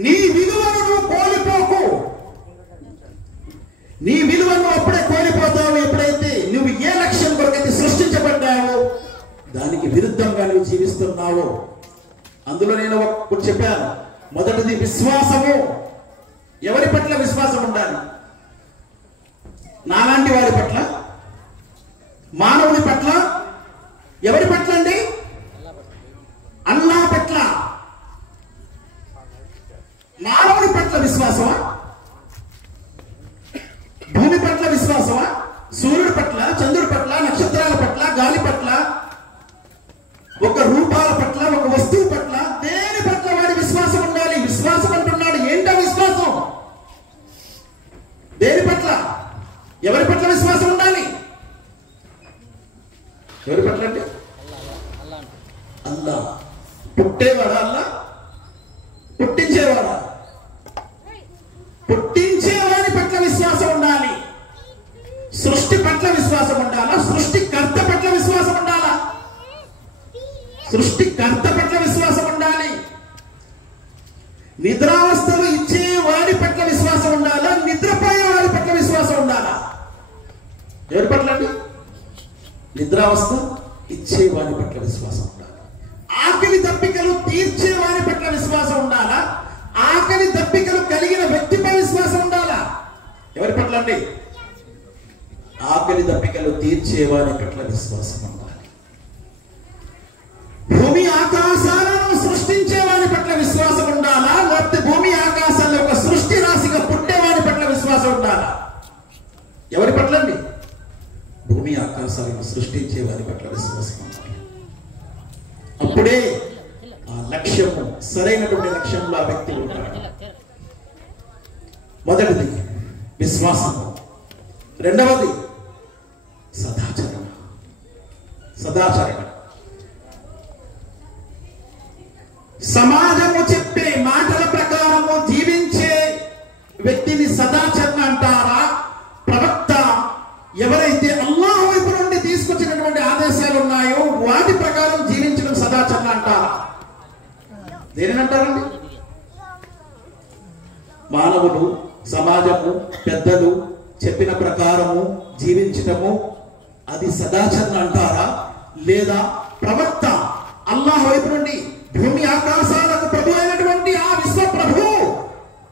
నీ విలువను నువ్వు కోల్పోకు. నీ విలువను అప్పుడే కోల్పోతావు ఎప్పుడైతే నువ్వు ఏ లక్ష్యం కొరకైతే సృష్టించబడ్డావో దానికి విరుద్ధంగా నువ్వు జీవిస్తున్నావో. అందులో నేను ఒకటి చెప్పాను. మొదటిది విశ్వాసము. ఎవరి పట్ల విశ్వాసం ఉండాలి? నాలాంటి వారి పట్ల, మానవుని పట్ల. ఎవరి పట్ల అండి? అల్లాహ్ పట్ల. మానవుని పట్ల విశ్వాసమా? భూమి పట్ల విశ్వాసమా? సూర్యుడి పట్ల, చంద్రుడి పట్ల, నక్షత్రాల పట్ల, గాలి పట్ల, ఒక రూపాల పట్ల, ఒక వస్తువు పట్ల, దేని పట్ల వాడి విశ్వాసం ఉండాలి? విశ్వాసం అంటున్నాడు. ఏంటో విశ్వాసం? దేని పట్ల, ఎవరి పట్ల విశ్వాసం ఉండాలి? ఎవరి పట్ల అంటే అల్లాహ్. పుట్టేవాడా అల్లాహ్? పుట్టించేవాడా? పుట్టించేవాడి పట్ల విశ్వాసం ఉండాలి. సృష్టి పట్ల విశ్వాసం ఉండాలా? సృష్టికర్త పట్ల విశ్వాసం ఉండాలా? సృష్టికర్త పట్ల విశ్వాసం ఉండాలి. నిద్రావస్థలు ఇచ్చే వాడి పట్ల విశ్వాసం ఉండాలా? నిద్రపోయే వాడి పట్ల విశ్వాసం ఉండాలా? ఎవరి పట్ల అండి? నిద్రావస్థ ఇచ్చే వాడి పట్ల విశ్వాసం ఉండాలి. ఆకలి దప్పికలు తీర్చే వారి పట్ల విశ్వాసం ఉండాలా? ఆకలి దప్పికలు కలిగిన వ్యక్తిపై విశ్వాసం ఉండాలా? ఎవరి పట్ల అండి? ఆకలి దప్పికలు తీర్చే వారి పట్ల విశ్వాసం ఉండాలి. భూమి ఆకాశాలను సృష్టించే వారి పట్ల విశ్వాసం ఉండాలా? లేకపోతే భూమి ఆకాశాల్లో ఒక సృష్టి రాశిగా పుట్టే వారి పట్ల విశ్వాసం ఉండాలా? ఎవరి పట్ల అండి? భూమి ఆకాశాలను సృష్టించే వారి పట్ల విశ్వాసం ఉండాలి. అప్పుడే ఆ లక్ష్యము సరైనటువంటి లక్ష్యంలో ఆ వ్యక్తి ఉంటాడు. మొదటిది విశ్వాసం, రెండవది సదాచరణ. సదాచరణ సమాజము చెప్పే మాటల ప్రకారము జీవించే వ్యక్తిని సదాచరణ అంటారా? ప్రవక్త ఎవరైతే అల్లాహ్ వైపు నుండి తీసుకొచ్చినటువంటి ఆదేశాలు ఉన్నాయో వాటి ప్రకారం జీవించడం సదాచరణ అంటారా? దేనినంటారండి? మానవులు, సమాజము, పెద్దలు చెప్పిన ప్రకారము జీవించటము అది సదాచరణ అంటారా? లేదా ప్రవక్త అల్లాహ్ వైపు నుండి భూమి ఆకాశాలకు ప్రభు అయినటువంటి ఆ విశ్వ ప్రభు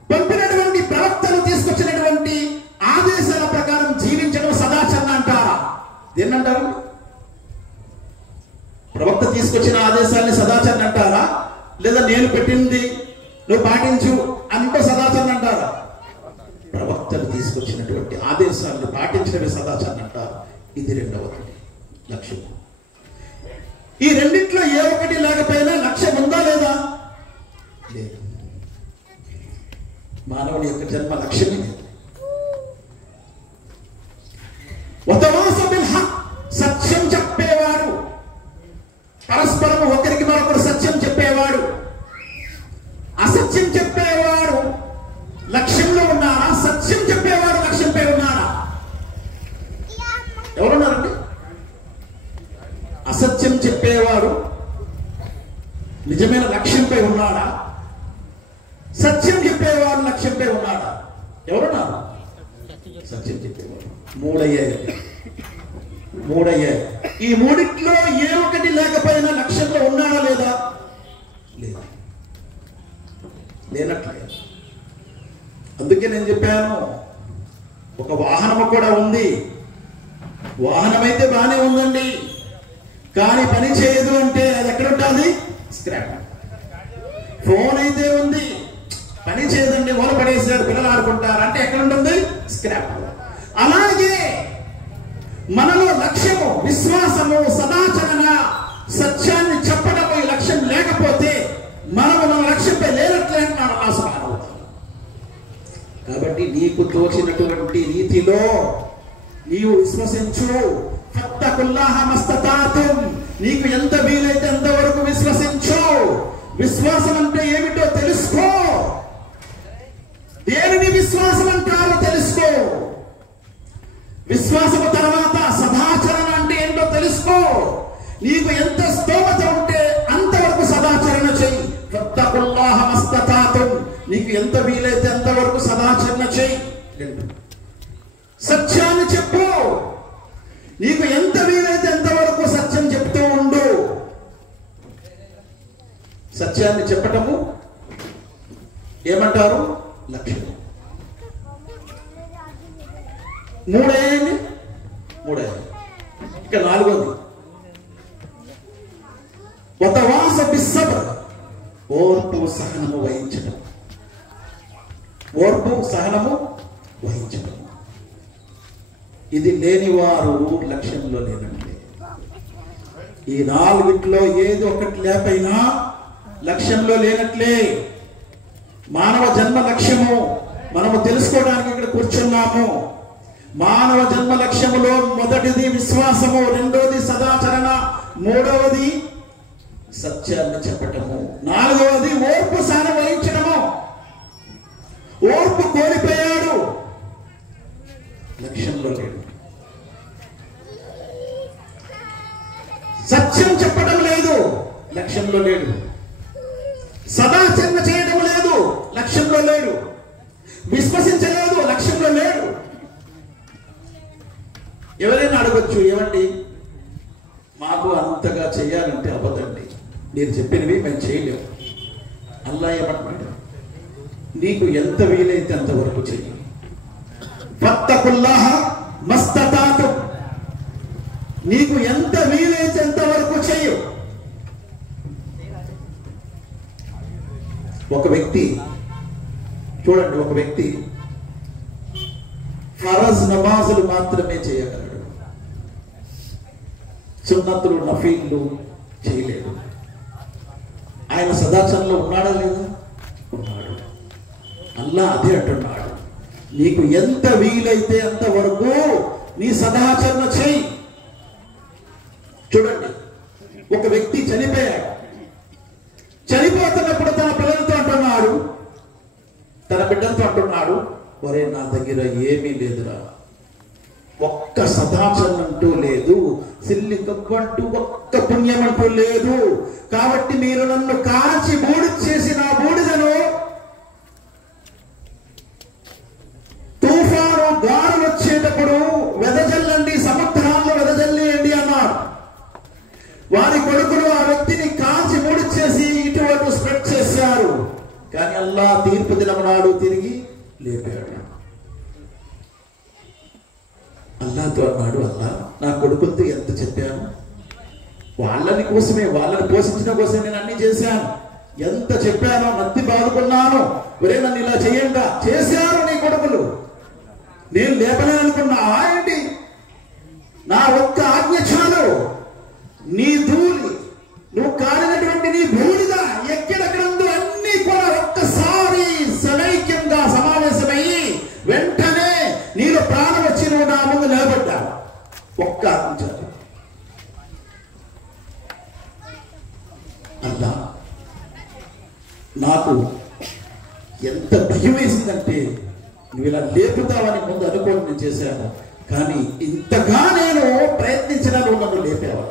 పంపినటువంటి ప్రవక్తలు తీసుకొచ్చినటువంటి ఆదేశాల ప్రకారం జీవించడం సదాచరణ అంటారా? దేన్నంటారు? ప్రవక్త తీసుకొచ్చిన ఆదేశాలని సదాచరణ అంటారా? లేదా నేను పెట్టింది నువ్వు పాటించు అంటే సదాచరణ ఇది రెండవది లక్ష్యం. ఈ రెండిట్లో ఏ ఒకటి లేకపోయినా లక్ష్యం ఉందా లేదా? లేదు. మానవుని యొక్క జన్మ లక్ష్యమే లేదు. వతవాసౌ బిల్ హక్, సత్యం చెప్పేవాడు, పరస్పరం ఒకరికి మరొకరు సత్యం చెప్పేవాడు. అసత్యం చెప్పేవాడు లక్ష్యంలో ఉన్నారా? సత్యం చెప్పేవాడు లక్ష్యంపై ఉన్నారా? ఎవరున్నారండి? అసత్యం చెప్పేవాడు నిజమైన లక్ష్యంపై ఉన్నాడా? సత్యం చెప్పేవాడు లక్ష్యంపై ఉన్నాడా? ఎవరున్నారు? సత్యం చెప్పేవాడు. మూడయ్యాయి. ఈ మూడిట్లో ఏ ఒకటి లేకపోయినా లక్ష్యంలో ఉన్నాడా లేదా? లేదా, లేనట్లే. అందుకే నేను చెప్పాను, ఒక వాహనము కూడా ఉంది. వాహనం అయితే బాగానే ఉందండి, కానీ పని చేయదు అంటే అది ఎక్కడ ఉంటుంది? స్క్రాప్. ఫోన్ అయితే ఉంది, పని చేయదండి, ఓల పడేసారు, పిల్లలు ఆడుకుంటారు అంటే ఎక్కడ ఉంటుంది? స్క్రాప్. అలాగే మనలో లక్ష్యము, విశ్వాసము, సదాచరణ, సత్యాన్ని చెప్పడము ఈ లక్ష్యం లేకపోతే మనము మన లక్ష్యంపై లేనట్లే అంటున్నాడు అల్లాహ్ సుబ్హానహు వ తఆలా. కాబట్టి నీకు తోచినటువంటి రీతిలో నీవు విశ్వసించు. ఫత్తకుల్లాహ మస్తతాతుం, నీకు ఎంత వీలైతే అంతవరకు విశ్వసించు. విశ్వాసం అంటే ఏమిటో తెలుసుకో. దేనిని విశ్వాసం అంటారో తెలుసుకో. విశ్వాసము తర్వాత సదాచరణ అంటే ఏంటో తెలుసుకో. నీకు ఎంత స్తోమత ఉంటే అంతవరకు సదాచరణ చెయ్యి. ఫత్తకుల్లాహ మస్తతాతుం, నీకు ఎంత వీలైతే అంతవరకు సదాచరణ చెయ్యి. సత్యాన్ని చెప్పు. నీకు ఎంత వీలైతే అంతవరకు సత్యం చెప్తూ ఉండు. సత్యాన్ని చెప్పటము ఏమంటారు? లక్ష్యం. మూడేయండి. ఇక నాలుగోది వతవాస బిస్సబ్ర్, ఓర్పు సహనము వహించడం. ఓర్పు సహనము వహించడం. ఇది లేనివారు లక్ష్యంలో లేనంటే. ఈ నాలుగిట్లో ఏది ఒకటి లేకపోయినా లక్ష్యంలో లేనట్లే. మానవ జన్మ లక్ష్యము మనము తెలుసుకోవడానికి ఇక్కడ కూర్చున్నాము. మానవ జన్మ లక్ష్యములో మొదటిది విశ్వాసము, రెండోది సదాచరణ, మూడవది సత్యాన్ని చెప్పటము, నాలుగవది ఓర్పు సహనం వహించడము. ఓర్పు కోల్పోయాడు, లక్ష్యంలో లేడు. సత్యం చెప్పడం లేదు, లక్ష్యంలో లేడు. సదాచరణ చేయడం లేదు, లక్ష్యంలో లేడు. విశ్వసించలేదు, లక్ష్యంలో లేడు. ఎవరైనా అడగొచ్చు, ఏమండి మాకు అంతగా చేయాలంటే అవ్వదండి, నేను చెప్పినవి మేము చేయలేము. అల్లాహ్ ఏమంటున్నాడు? నీకు ఎంత వీలైతే అంతవరకు చెయ్యి. ఫత్తకుల్లాహ మస్తతాతుం, నీకు ఎంత వీలైతే అంతవరకు చెయ్యు. ఒక వ్యక్తి చూడండి, ఒక వ్యక్తి ఫరజ్ నమాజులు మాత్రమే చేయగలడు, సున్నతులు నఫీళ్ళు చేయలేడు. ఆయన సదాచరణలో ఉన్నాడా లేదా? ఉన్నాడు. అల్లాహ్ అదే అంటున్నాడు, నీకు ఎంత వీలైతే అంతవరకు నీ సదాచరణ చేయి. చూడండి, ఒక వ్యక్తి చనిపోయాడు. చనిపోతున్నప్పుడు తన పిల్లలతో అంటున్నాడు, తన బిడ్డలతో అంటున్నాడు, ఒరే నా దగ్గర ఏమీ లేదురా, ఒక్క సదాచరణ అంటూ లేదు, సిల్లి కప్పంటూ ఒక్క పుణ్యం అంటూ లేదు. కాబట్టి మీరు నన్ను కాల్చి బూడిద చేసి నా బూడిదను తుఫాను గాలులు వచ్చేటప్పుడు వెదజల్లండి, సముద్రాల్లో వెదజల్లేయండి అన్నాడు. వారి కొడుకులు ఆ వ్యక్తిని కాల్చి బూడిద చేసి ఇటువంటి స్ప్రెడ్ చేశారు. కానీ అల్లాహ్ తీర్పు దినం నాడు తిరిగి లేపాడు. అల్లాహ్తో అన్నాడు, అల్లాహ్ నా కొడుకులతో ఎంత చెప్పాను, వాళ్ళని కోసమే, వాళ్ళని పోషించడం కోసం నేను అన్ని చేశాను. ఎంత చెప్పానో, నత్తి బాదుకున్నాను, ఒరే నన్ను ఇలా చేయండి, చేశారు నీ కొడుకులు, నేను లేపలేనుకున్నా ఏంటి? నా ఒక్క ఆజ్ఞ చాలు. నీ ధూళి, నువ్వు కాలినటువంటి నీ బూడిద ఎక్కడెక్కడందు అన్ని కూడా ఒక్కసారి సమైక్యంగా సమావేశమయ్యి వెంటనే నీలో ప్రాణం వచ్చి నువ్వు నా ముందు నిలబడ్డావు. ఒక్క ఆజ్ఞ చాలు. అల్లా, నాకు ఎంత భయం వేసిందంటే నువ్వు ఇలా లేపుతావని ముందు అనుకోని నేను చేశాను. కానీ ఇంతగా నేను ప్రయత్నించినా నువ్వు నన్ను లేపేవా.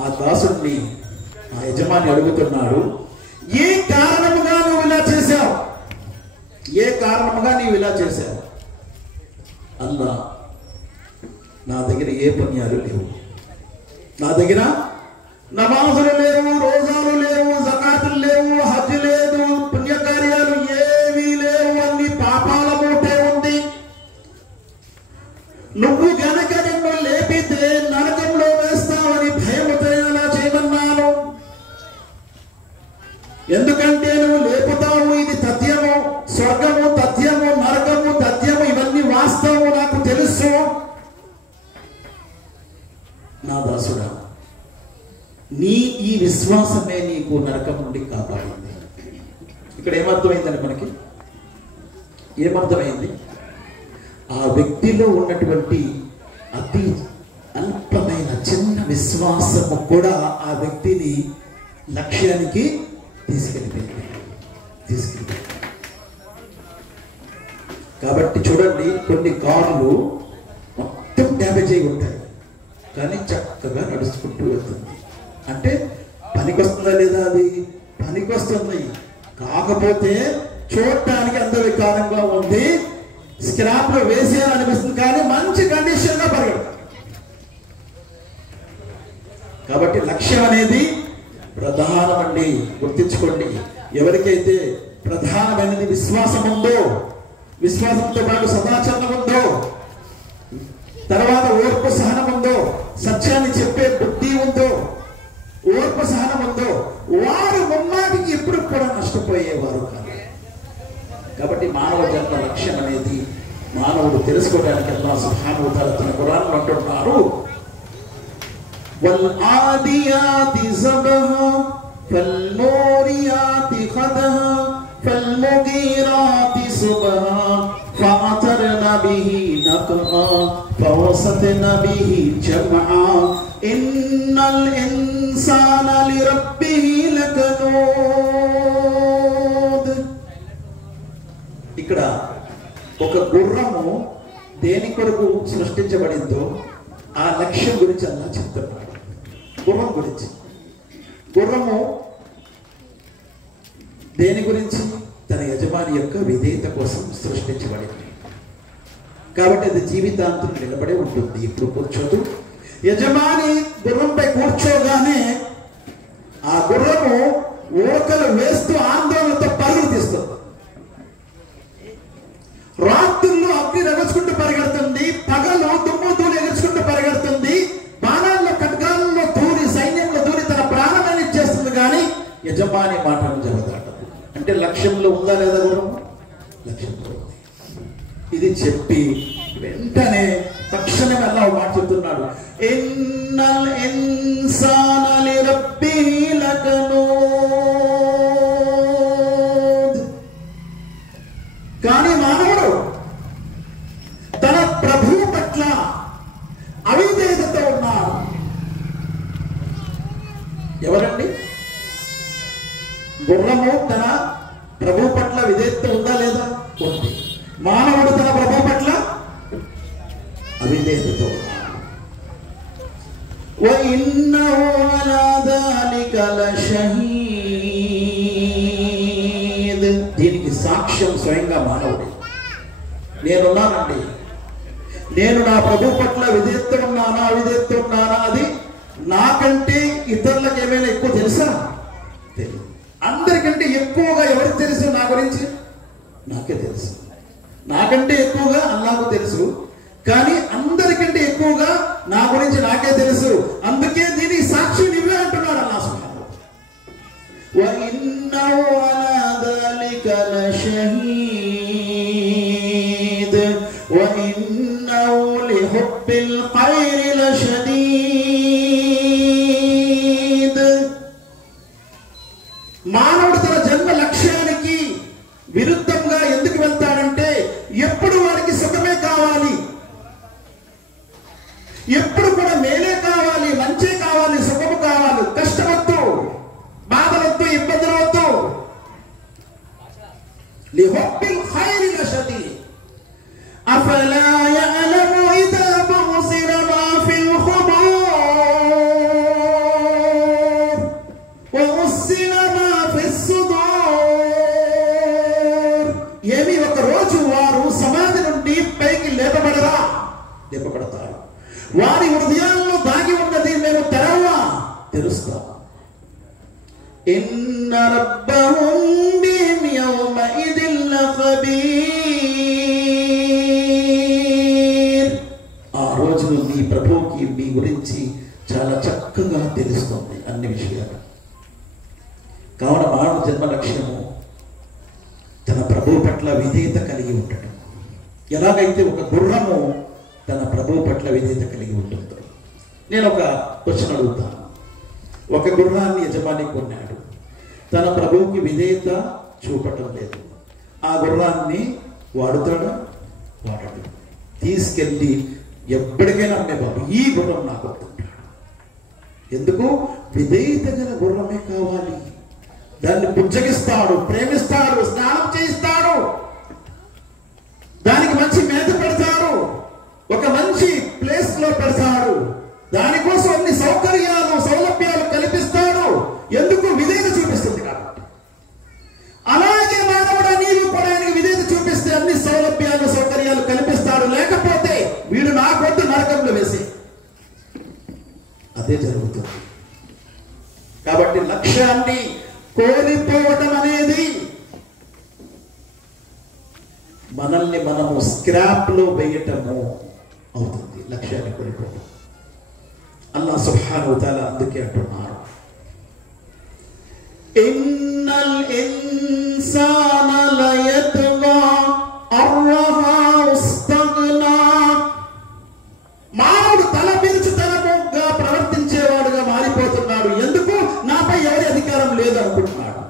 ఆ దాసుడిని ఆ యజమాని అడుగుతున్నాడు, ఏ కారణముగా నువ్వు ఇలా చేశావు? ఏ కారణముగా నీవు ఇలా చేశావు? అల్లా, నా దగ్గర ఏ పుణ్యాలు లేవు, నా దగ్గర నమాజులు లేవు, రోజాలు లేవు, జకాతులు లేవు, హజ్ లేదు, పుణ్యకార్యాలు ఏమీ లేవు, అన్ని పాపాల మూటే ఉంది. నువ్వు గనక నిన్ను లేపితే నరకంలో వేస్తావని భయముతో అలా చేయమన్నాను. ఎందుకంటే నువ్వు లేపుతావు, ఇది తథ్యము. స్వర్గము తథ్యము, నరకము తథ్యము, ఇవన్నీ వాస్తవము, నాకు తెలుసు. నా దాసుడా, నీ ఈ విశ్వాసమే నీకు నరకం నుండి కాపాడింది. ఇక్కడ ఏమర్థమైందండి మనకి? ఏమర్థమైంది? ఆ వ్యక్తిలో ఉన్నటువంటి అతి అల్పమైన చిన్న విశ్వాసము కూడా ఆ వ్యక్తిని లక్ష్యానికి తీసుకెళ్ళిపోయింది. కాబట్టి చూడండి, కొన్ని కార్లు మొత్తం డ్యామేజ్ అయి ఉంటాయి, కానీ చక్కగా నడుచుకుంటూ వెళ్తుంది. అంటే పనికొస్తుందా లేదా? అది పనికొస్తుంది. కాకపోతే చూడటానికి అందవికారంగా ఉంది, స్క్రాప్ లో వేసేయాలనిపిస్తుంది, కానీ మంచి కండిషన్ లో పరిగెడతాం. కాబట్టి లక్ష్యం అనేది ప్రధానం అండి, గుర్తించుకోండి. ఎవరికైతే ప్రధానమైనది విశ్వాసం ఉందో, విశ్వాసంతో పాటు సదాచరణం ఉందో, తర్వాత ఓర్పు సహనం ఉందో, సత్యాన్ని చెప్పే బుద్ధి ఉందో, ఓర్పు సహనం ఉందో, వారు ముమ్మాటికి ఎప్పుడు కూడా నష్టపోయేవారు కాదు. కాబట్టి మానవ జన్మ లక్ష్యం అనేది మానవుడు తెలుసుకోవడానికి అల్లాహ్ సుబ్హానహు వ తఆలా తన ఖురాన్లో అంటున్నారు, వల్ ఆదియాతి జబహా ఫల్ మోరియాతి ఖదహా ఫల్ ముగీరాతి సుబహా ఫఅతర్న బిహి నక్ఆ ఫవసత్న బిహి జమఆ ఇన్నల్ ఇన్సాన లిరబ్బిహి లకనూద్. ఇక్కడ ఒక గుర్రము దేని కొరకు సృష్టించబడిందో ఆ లక్ష్యం గురించి అల్లాహ్ చెప్తున్నాడు. గుర్రం గురించి. గుర్రము దేని గురించి? తన యజమాని యొక్క విధేయత కోసం సృష్టించబడింది. కాబట్టి అది జీవితాంతం నిలబడే ఉంటుంది, ఇప్పుడు కూర్చోదు. యజమాని గుర్రంపై కూర్చోగానే ఆ గుర్రము ఓకలు వేస్తూ ఆందోళనతో పరుగులు తీస్తుంది. రాత్రుల్లో అగ్ని రగచుకుంటూ పరిగెడుతుంది, పగలు దుమ్ము ధూళి ఎగర్చుకుంటూ పరిగెడుతుంది, బాణాల్లో ఖడ్గాల్లో దూరి సైన్యంలో దూరి తన ప్రాణాన్ని ఇచ్చేస్తుంది, కానీ యజమాని మాటను జరగదాటదు. అంటే లక్ష్యంలో ఉందా లేదా గుర్రము? లక్ష్యంలో ఉంది. ఇది చెప్పి వెంటనే తక్షణమే అల్లాహ్ మాట చెప్తున్నాడు, ఇన్నల్ ఇన్సాన లిరబ్బిహి లకనూద్. కానీ మానవుడు తన ప్రభువు పట్ల అవిధేయతతో ఉన్నాడు. ఎవరండి? గుర్రము తన ప్రభు పట్ల విధేయత ఉందా లేదా? ఉంది. మానవుడు తన ప్రభు పట్ల అవిధేయతతో ఉన్నాడు. وَإِنَّهُ عَلَى ذَلِكَ لَشَهِيدٌ. దీనికి సాక్ష్యం స్వయంగా మానవుడే. నేనున్నానండి, నేను నా ప్రభు పట్ల విధేయత ఉన్నానా అవిధేయత ఉన్నానా అది నాకంటే ఇతరులకు ఏమైనా ఎక్కువ తెలుసా? తెలియదు. అందరికంటే ఎక్కువగా ఎవరికి తెలుసు నా గురించి? నాకే తెలుసు. నాకంటే ఎక్కువగా అల్లాహకు తెలుసు, కానీ అందరికంటే ఎక్కువగా నా గురించి నాకే తెలుసు. అందుకే దీనికి సాక్షి నువ్వే అంటున్నాడు అల్లాహ్ సుబ్హానహు వ తఆలా. వఇన్నహు అలా దలిక లషహీద్ వఇన్నహు లిహుబ్బిల్ ఖైరి లషదీద్. మానవుడు తన జన్మ లక్ష్యానికి విరుద్ధంగా ఎందుకు వెళ్తాడంటే ఎప్పుడు వారికి సుఖమే కావాలి, ఎప్పుడు కూడా మేలే కావాలి, మంచే కావాలి, సుఖము కావాలి, కష్టవద్దు, బాధలొద్దు, ఇబ్బందులొద్దు. లిహుబ్బిల్ ఖైరి లషదీద్. అఫలా యఅలము ఇదా బుసిర మా ఫిల్ ఖుబూర్ వ ఉస్సిల మా ఫిస్ సుదూర్. ఏమి ఒక రోజు వారు సమాధి నుండి పైకి లేపబడతారు. వారి హృదయాల్లో దాగి ఉన్నది మేము తెరుస్తాం. ఇన్న రబ్బహుం బిహిమ్ యౌమఇదిన్ లఖబీర్. ఆ రోజు మీ ప్రభువుకి మీ గురించి చాలా చక్కగా తెలుస్తుంది అన్ని విషయాలు. కావున మానవ జన్మ లక్ష్యము తన ప్రభువు పట్ల విధేయత కలిగి ఉండటం. ఎలాగైతే ఒక గుర్రము తన ప్రభువు పట్ల విధేయత కలిగి ఉంటుందో. నేను ఒక క్వశ్చన్ అడుగుతాను. ఒక గుర్రాన్ని యజమాని కొన్నాడు, తన ప్రభువుకి విధేయత చూపటం లేదు. ఆ గుర్రాన్ని వాడతాడా? వాడడు. తీసుకెళ్ళి ఎప్పటికైనా అమ్మే బాబు ఈ గుర్రం నాకు వస్తుంటాడు. ఎందుకు? విధేయత గల గుర్రమే కావాలి. దాన్ని పుచ్చగిస్తాడు, ప్రేమిస్తాడు, స్నానం చేయిస్తాడు, దానికి మంచి మేత పెడతాడు, ఒక మంచి ప్లేస్ లో పెడతాడు, దానికోసం అన్ని సౌకర్యాలు సౌలభ్యాలు కల్పిస్తాడు. ఎందుకు? విధేయత చూపిస్తుంది కాబట్టి. అలాగే మానవుడు నీవు కూడా ఆయనకి విధేయత చూపిస్తే అన్ని సౌలభ్యాలు సౌకర్యాలు కల్పిస్తాడు. లేకపోతే వీడు నా కొద్దు నరకంలో వేసి అదే జరుగుతుంది. కాబట్టి లక్ష్యాన్ని కోల్పోవటం అనేది మనల్ని మనము స్క్రాప్ లో వేయటము అవుతుంది. లక్ష్యాన్ని కోల్పోవటం. అల్లాహ్ సుబ్హానహు వ తఆలా అందుకే అంటున్నారు, ఇన్నల్ ఇన్సాన లయత్గా అర్రహా ఉస్తగ్నా. మానవుడు తల బిరుచుతనముగా ప్రవర్తించేవాడుగా మారిపోతున్నాడు. ఎందుకు? నాపై ఎవరి అధికారం లేదు అనుకుంటున్నాడు.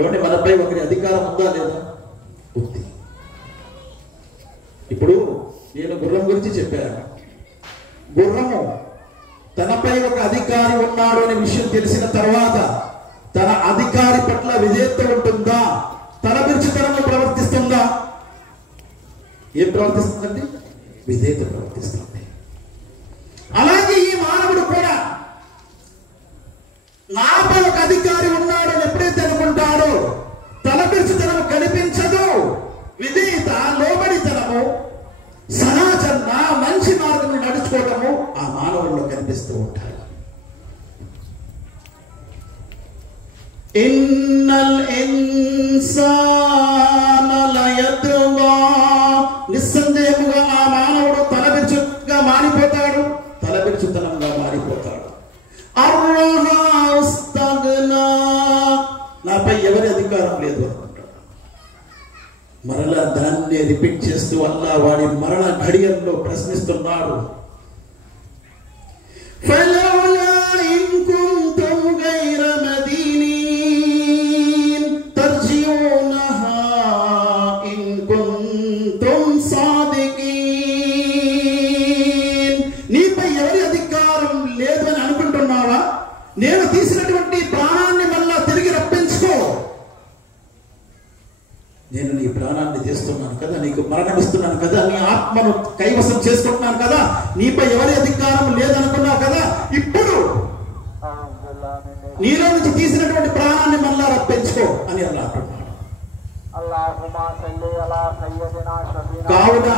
ఎవరి మనపై ఒకరి అధికారం ఉందా లేదా? ఉంది. ఇప్పుడు నేను గుర్రం గురించి చెప్పాను. గుర్రము తనపై ఒక అధికారి ఉన్నాడు అనే విషయం తెలిసిన తర్వాత తన అధికారి పట్ల విధేయత ఉంటుందా? తన బిరుచుతనంలో ప్రవర్తిస్తుందా? ఏం ప్రవర్తిస్తుందండి? విధేయత ప్రవర్తిస్తుంది. అలాగే ఈ మానవుడు కూడా నాపై ఒక అధికారి ఉన్నాడు అని ఎప్పుడైతే అనుకుంటాడో తన బిరుచుతనము కనిపించదు. విధేయత, లోబడితనము, సనాచరణ, మంచి మార్గంలో నడుచుకోవటము ఆ మానవుల్లో కనిపిస్తూ ఉంటారు. ఇన్నల్ ఇన్సాన లయత్గా. నిస్సందేహముగా ఆ మానవుడు తలబిరుచుగా మారిపోతాడు, తలబిరుచుతనంగా మారిపోతాడు. అర్రహా ఉస్తగ్నా. నాపై ఎవరి అధికారం లేదు అనుకుంటాడు. మరలా దాన్నే రిపీట్ చేస్తూ అల్లా వాడి మరణ ఘడియల్లో ప్రశ్నిస్తున్నాడు. ఫలౌలా ఇన్ కుంతుం గైర మదీనీన్ తర్జిఊనహా ఇన్ కుంతుం సాదికీన్. నీపై ఎవరి అధికారం లేదు అని అనుకుంటున్నావా? నేను తీసినటువంటి ప్రాణాన్ని మళ్ళా తిరిగి రప్పించుకో. నేను నీ ప్రాణాన్ని తీస్తున్నాను కదా, నీకు మరణమిస్తున్నాను కదా, నీ ఆత్మను కైవసం చేసుకుంటున్నాను కదా, నీపై ఎవరి అధికారం లేదనుకున్నావు కదా, ఇప్పుడు నీలో నుంచి తీసినటువంటి ప్రాణాన్ని మళ్ళా రప్పించుకో అని అలా అంటున్నాడు. కావున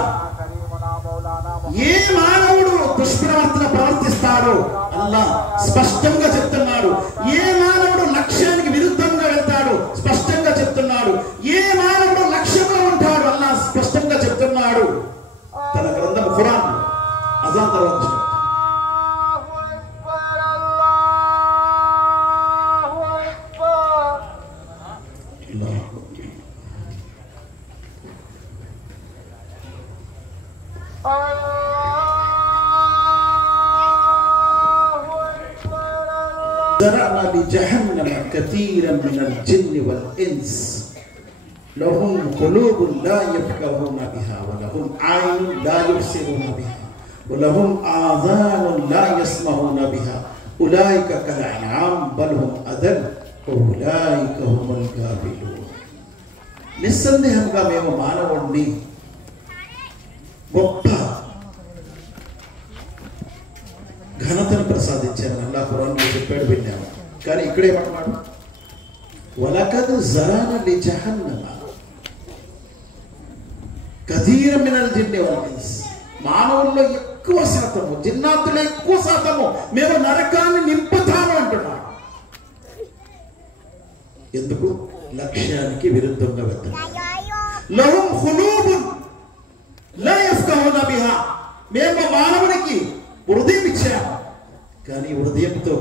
ఏ మానవుడు దుష్ప్రవర్తన ప్రవర్తిస్తాడో అల్లా స్పష్టంగా చెప్తున్నాడు. ఏ మానవుడు లక్ష్యానికి విరుద్ధంగా వెళ్తాడు స్పష్టంగా చెప్తున్నాడు. ఏ మానవుడు లక్ష్యంలో ఉంటాడు అల్లా స్పష్టంగా చెప్తున్నాడు తన గ్రంథం ఖురాన్ అజాన్ తర్వాత. Allah ذرأنا لجهنم كثيرا من الجن والإنس لهم قلوب لا يفقهون بها ولهم عين لا يبصرون بها ولهم آذان لا يسمعون بها أولئك كالأنعام بل هم أضل أولئك هم الغافلون. నిస్సందేహంగా మేము మానవుణ్ణి గొప్ప ఘనతను ప్రసాదించామని అల్లాహ్ ఖురాన్లో చెప్పాడు, విన్నాము. కానీ ఇక్కడేమంటున్నాడు? వలకద్ జరాన లిజహన్నమ కథీరం మినల్ జిన్ని వల్ ఇన్స్. మానవుల్లో ఎక్కువ శాతము, జిన్నాతుల్లో ఎక్కువ శాతము మేము నరకాన్ని నింపుతాము అంటున్నాడు. ఎందుకు? లక్ష్యానికి విరుద్ధంగా వెళ్తాం. లహుం ఖులూబున్ లా యఫ్కహూన బిహా. మేము మానవునికి హృదయం ఇచ్చాము, కానీ హృదయంతో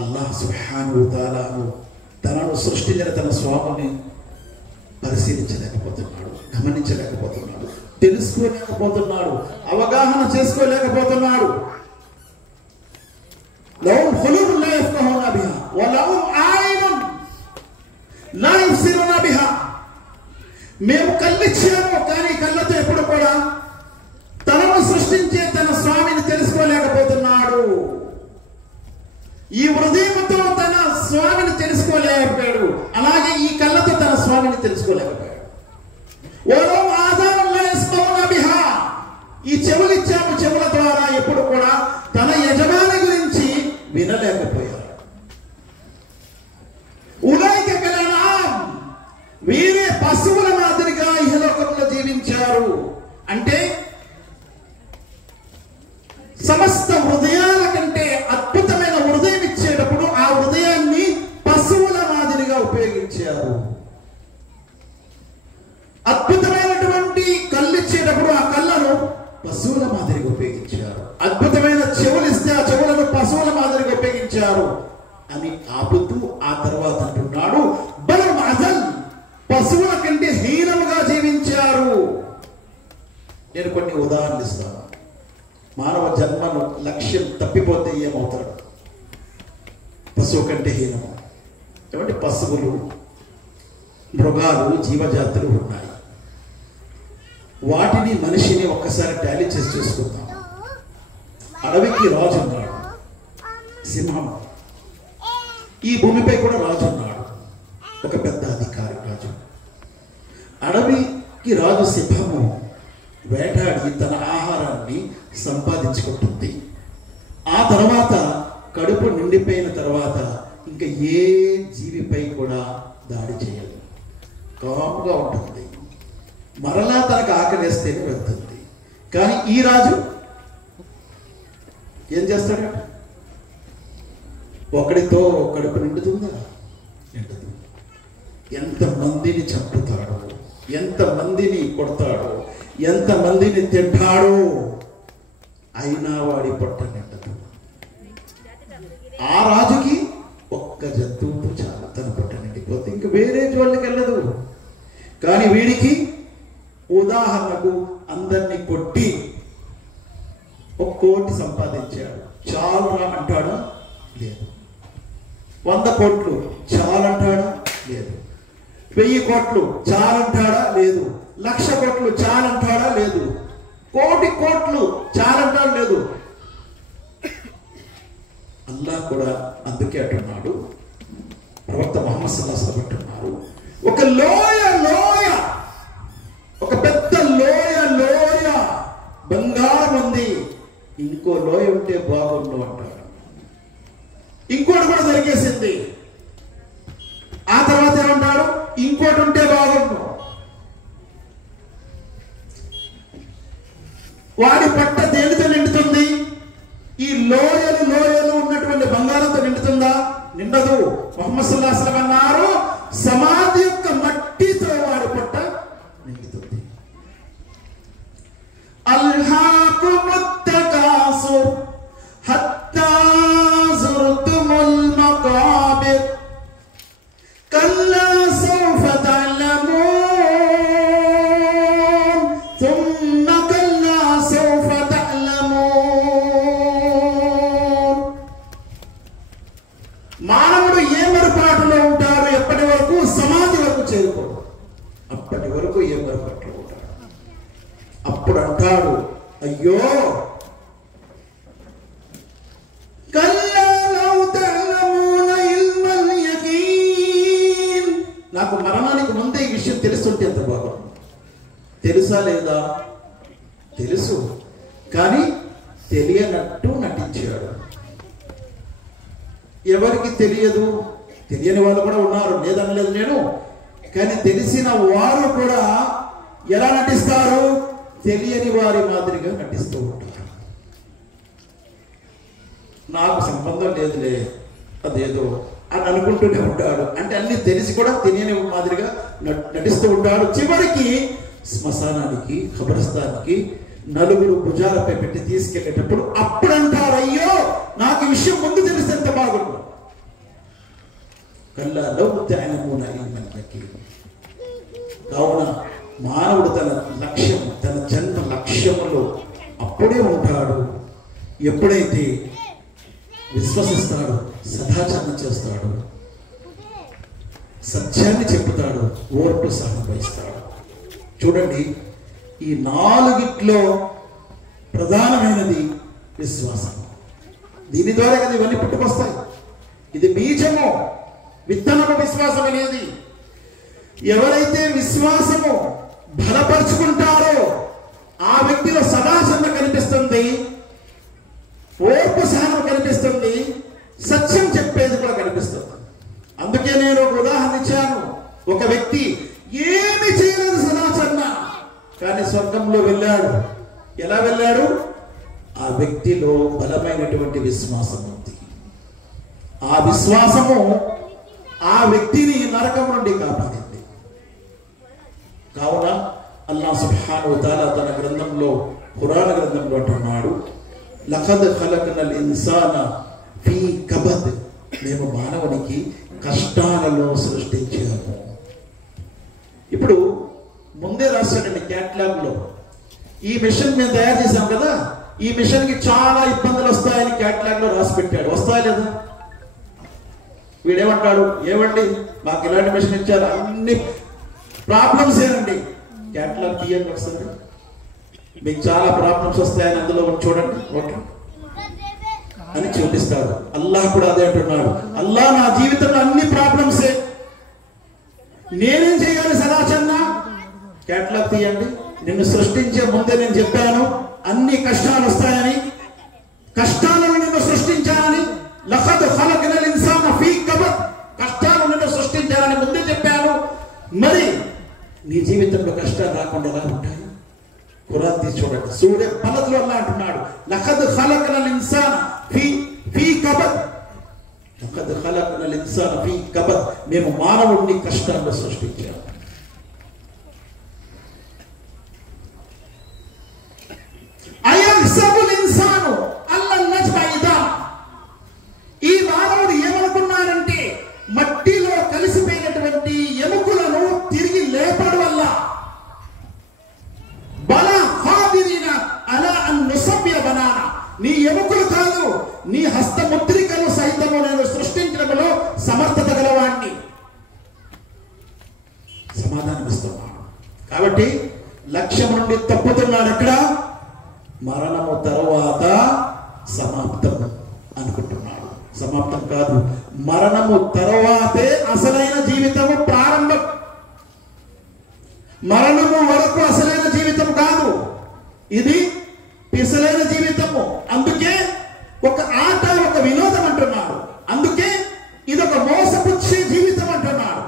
అల్లాహ్ సుబ్హానహు వ తఆలాను తనను సృష్టించిన తన స్వామిని పరిశీలించలేకపోతున్నాడు, గమనించలేకపోతున్నాడు, తెలుసుకోలేకపోతున్నాడు, అవగాహన చేసుకోలేకపోతున్నాడు. లహుం ఖులూబున్ లా యఫ్కహూన బిహా వ లహుం ఆయునున్ లా యుబ్సిరూన బిహా. మేము కళ్ళిచ్చాము, కానీ కళ్ళతో ఎప్పుడు కూడా తనను సృష్టించే తన స్వామిని తెలుసుకోలేకపోతున్నాడు. ఈ హృదయంతో తన స్వామిని తెలుసుకోలేకపోయాడు, అలాగే ఈ కళ్ళతో తన స్వామిని తెలుసుకోలేకపోయాడు. ఓరో ఆధారంలో ఈ చెవులు ఇచ్చాము, చెవుల ద్వారా ఎప్పుడు కూడా తన యజమాని గురించి వినలేకపోయాడు. ఉలైక కలనాం, వీరే పశువుల మాదిరిగా ఇహలోకంలో జీవించారు. అంటే సమస్త హృదయాల కంటే అద్భుతమైన హృదయం ఇచ్చేటప్పుడు ఆ హృదయాన్ని పశువుల మాదిరిగా ఉపయోగించారు. అద్భుతమైనటువంటి కళ్ళు ఇచ్చేటప్పుడు ఆ కళ్ళను పశువుల మాదిరిగా ఉపయోగించారు. అద్భుతమైన చెవులు ఇస్తే ఆ చెవులను పశువుల మాదిరిగా ఉపయోగించారు అని ఆపుతూ ఆ తర్వాత అంటున్నాడు, బలం అజల్, పశువుల కంటే హీనముగా జీవించారు. నేను కొన్ని ఉదాహరణలు ఇస్తాను. మానవ జన్మను లక్ష్యం తప్పిపోతే ఏమవుతాడు? పశువు కంటే హీనము. ఏమంటే పశువులు, మృగాలు, జీవజాతులు ఉన్నాయి. వాటిని మనిషిని ఒక్కసారి టాలీ చేసి చూసుకుందాం. అడవికి రాజు ఉన్నాడు, సింహం. ఈ భూమిపై కూడా రాజు ఉన్నాడు, ఒక పెద్ద అధికారి రాజు. అడవికి రాజు సింహము వేటాడి తన ఆహారాన్ని సంపాదించుకుంటుంది. ఆ తర్వాత కడుపు నిండిపోయిన తర్వాత ఇంకా ఏ జీవిపై కూడా దాడి చేయదు, కాముగా ఉంటుంది. మరలా తనకు ఆకలిస్తేనే వెళ్తుంది. కానీ ఈ రాజు ఏం చేస్తాడు? ఒకడితో కడుపు నిండుతుందా? నిండుతుంది. ఎంతమందిని చంపుతాడో, ఎంతమందిని కొడతాడో, ఎంతమందిని తింటాడో, అయినా వాడి పొట్ట నిండదు. ఆ రాజుకి ఒక్క జంతువుతో చాలా తన పొట్ట నిండిపోతే ఇంక వేరే జోళ్ళకి వెళ్ళదు. కానీ వీడికి ఉదాహరణకు అందరినీ కొట్టి 1 కోటి సంపాదించాడు, చాలురా అంటాడా? లేదు. 100 కోట్లు చాలంటాడా? లేదు. 1000 కోట్లు చాలంటాడా? లేదు. 1,00,000 కోట్లు చాలంటాడా? లేదు. 1,000,000 కోట్లు చాలంటాడు? లేదు. అల్లాహ్ కూడా అందుకే అంటున్నాడు, ప్రవక్త ముహమ్మద్ సల్లల్లాహు అలైహి వసల్లం అంటున్నారు, ఒక లోయ ఒక పెద్ద లోయ బంగారం ఉంది, ఇంకో లోయ ఉంటే బాగుండు అంటారు. ఇంకోటి కూడా దొరికేసింది. ఆ తర్వాత ఏమంటాడు? ఇంకోటి ఉంటే బాగుండు. వాడి పట్ట దేనితో నిండుతుంది? ఈ లోయలు ఉన్నటువంటి బంగారంతో నిండుతుందా? నిండదు. ముహమ్మద్ సల్లల్లాహు అలైహి వసల్లం అన్నారు, సమాధి యొక్క మట్టితో వాడి పట్ట నిండుతుంది. అల్హాకుముత్ తకాసుర్ హత్తా జుర్తుముల్ మకాబిర్ కల్లా సౌఫ తఅలమూన్ థుమ్మ కల్లా సౌఫ చేరుకోడు. అప్పటి వరకు ఎవరు పట్టుకుంటాడు. అప్పుడు అంటాడు, అయ్యో నాకు మరణానికి ముందే ఈ విషయం తెలుస్తుంటే ఎంత బాగుంది. తెలుసా లేదా? తెలుసు, కానీ తెలియనట్టు నటించాడు. ఎవరికి తెలియదు? తెలియని వాళ్ళు కూడా ఉన్నారు, లేదనలేదు నేను. కానీ తెలిసిన వారు కూడా ఎలా నటిస్తారు? తెలియని వారి మాదిరిగా నటిస్తూ ఉంటారు. నాకు సంబంధం లేదులే, అదేదో అని అనుకుంటూనే ఉంటాడు. అంటే అన్ని తెలిసి కూడా తెలియని మాదిరిగా నటిస్తూ ఉంటాడు. చివరికి శ్మశానానికి, ఖబరస్థానికి నలుగురు భుజాలపై పెట్టి తీసుకెళ్ళేటప్పుడు అప్పుడంటారు, అయ్యో నాకు ఈ విషయం ముందు తెలిస్తే ఎంత బాగుండు. కావున మానవుడు తన లక్ష్యం, తన జన్మ లక్ష్యములో అప్పుడే ఉంటాడు ఎప్పుడైతే విశ్వసిస్తాడు, సదాచరణ చేస్తాడు, సత్యాన్ని చెప్పుతాడు, ఓర్పు సహకరిస్తాడు. చూడండి, ఈ నాలుగిట్లో ప్రధానమైనది విశ్వాసం. దీని ద్వారా కదా ఇవన్నీ పుట్టుకొస్తాయి. ఇది బీజము, విత్తనము విశ్వాసం అనేది. ఎవరైతే విశ్వాసము బలపరుచుకుంటారో ఆ వ్యక్తిలో సదాచరణ కనిపిస్తుంది, ఓర్పు సహనం కనిపిస్తుంది, సత్యం చెప్పేది కూడా కనిపిస్తుంది. అందుకే నేను ఒక ఉదాహరణ ఇచ్చాను. ఒక వ్యక్తి ఏమి చేయలేదు సదాచరణ, కానీ స్వర్గంలో వెళ్ళాడు. ఎలా వెళ్ళాడు? ఆ వ్యక్తిలో బలమైనటువంటి విశ్వాసం ఉంది. ఆ విశ్వాసము ఆ వ్యక్తిని నరకం నుండి కాపాడింది. కావున అల్లాహ్ సుబ్హానహు వ తఆలా తన గ్రంథంలో, ఖురాన్ గ్రంథంలో అంటున్నాడు, లఖద్ ఖలక్నల్ ఇన్సాన ఫీ కబద్, మేము మానవునికి కష్టాలలో సృష్టించాము. ఇప్పుడు ముందే రాశాడండి క్యాటలాగ్ లో, ఈ మిషన్ మేము తయారు చేశాం కదా, ఈ మిషన్ కి చాలా ఇబ్బందులు వస్తాయని క్యాటలాగ్ లో రాసి పెట్టాడు. వస్తాయా లేదా? వీడేమంటాడు, ఏమండి మాకు ఇలాంటి మిషన్ ఇచ్చారు, అన్ని ప్రాబ్లమ్స్ ఏనండి. క్యాటలాగ్ తీయండి ఒకసారి, మీకు చాలా ప్రాబ్లమ్స్ వస్తాయని అందులో చూడండి ఓకే అని చూపిస్తాడు. అల్లాహ్ కూడా అదే అంటున్నాడు, అల్లాహ్ నా జీవితంలో అన్ని ప్రాబ్లమ్సే, నేనేం చేయాలి సదాచరణ? క్యాటలాగ్ తీయండి. నిన్ను సృష్టించే ముందే నేను చెప్పాను అన్ని కష్టాలు వస్తాయని, కష్టాలను నిన్ను సృష్టించాలని. లఖద్ ఖలక్నల్ ఇన్సాన ఫీ కబద్, కష్టాలు నిన్ను సృష్టించాలని ముందే చెప్పాను. మరి నీ జీవితంలో కష్టాలు రాకుండా ఎలా ఉంటాయి? ఖురాన్ తీసి చూడండి, సూరే బలద్ లో అల్లాహ్ అంటున్నాడు, లఖద్ ఖలక్నల్ ఇన్సాన ఫీ కబద్, లఖద్ ఖలక్నల్ ఇన్సాన ఫీ కబద్, మేము మానవుడిని కష్టాల్లో సృష్టించాము. అయహ్సబుల్ ఇన్సాను అల్లన్ నజ్మ ఇదామ, ఈ మానవుడు ఏమనుకున్నాడంటే మట్టిలో కలిసిపోయినటువంటి ఎముకలను తిరిగి లేపడం వల్ల, బల ఖాదిరిన అలా అన్ నుసవ్య బనానా, నీ ఎముకలు కాదు నీ హస్తముద్రికలు సైతము నేను సృష్టించడంలో సమర్థత గలవాణ్ణి సమాధానం ఇస్తున్నాడు. కాబట్టి లక్ష్యం నుండి తప్పుతున్నాడు. ఎక్కడ? మరణము తర్వాత సమాప్తం అనుకుంటున్నాడు. సమాప్తం కాదు, మరణము తర్వాతే అసలైన జీవితము ప్రారంభం. మరణము వరకు అసలైన జీవితం కాదు, ఇది పిసలైన జీవితము. అందుకే ఒక ఆట, ఒక వినోదం అంటున్నాడు. అందుకే ఇదొక మోసపుచ్చే జీవితం అంటున్నాడు.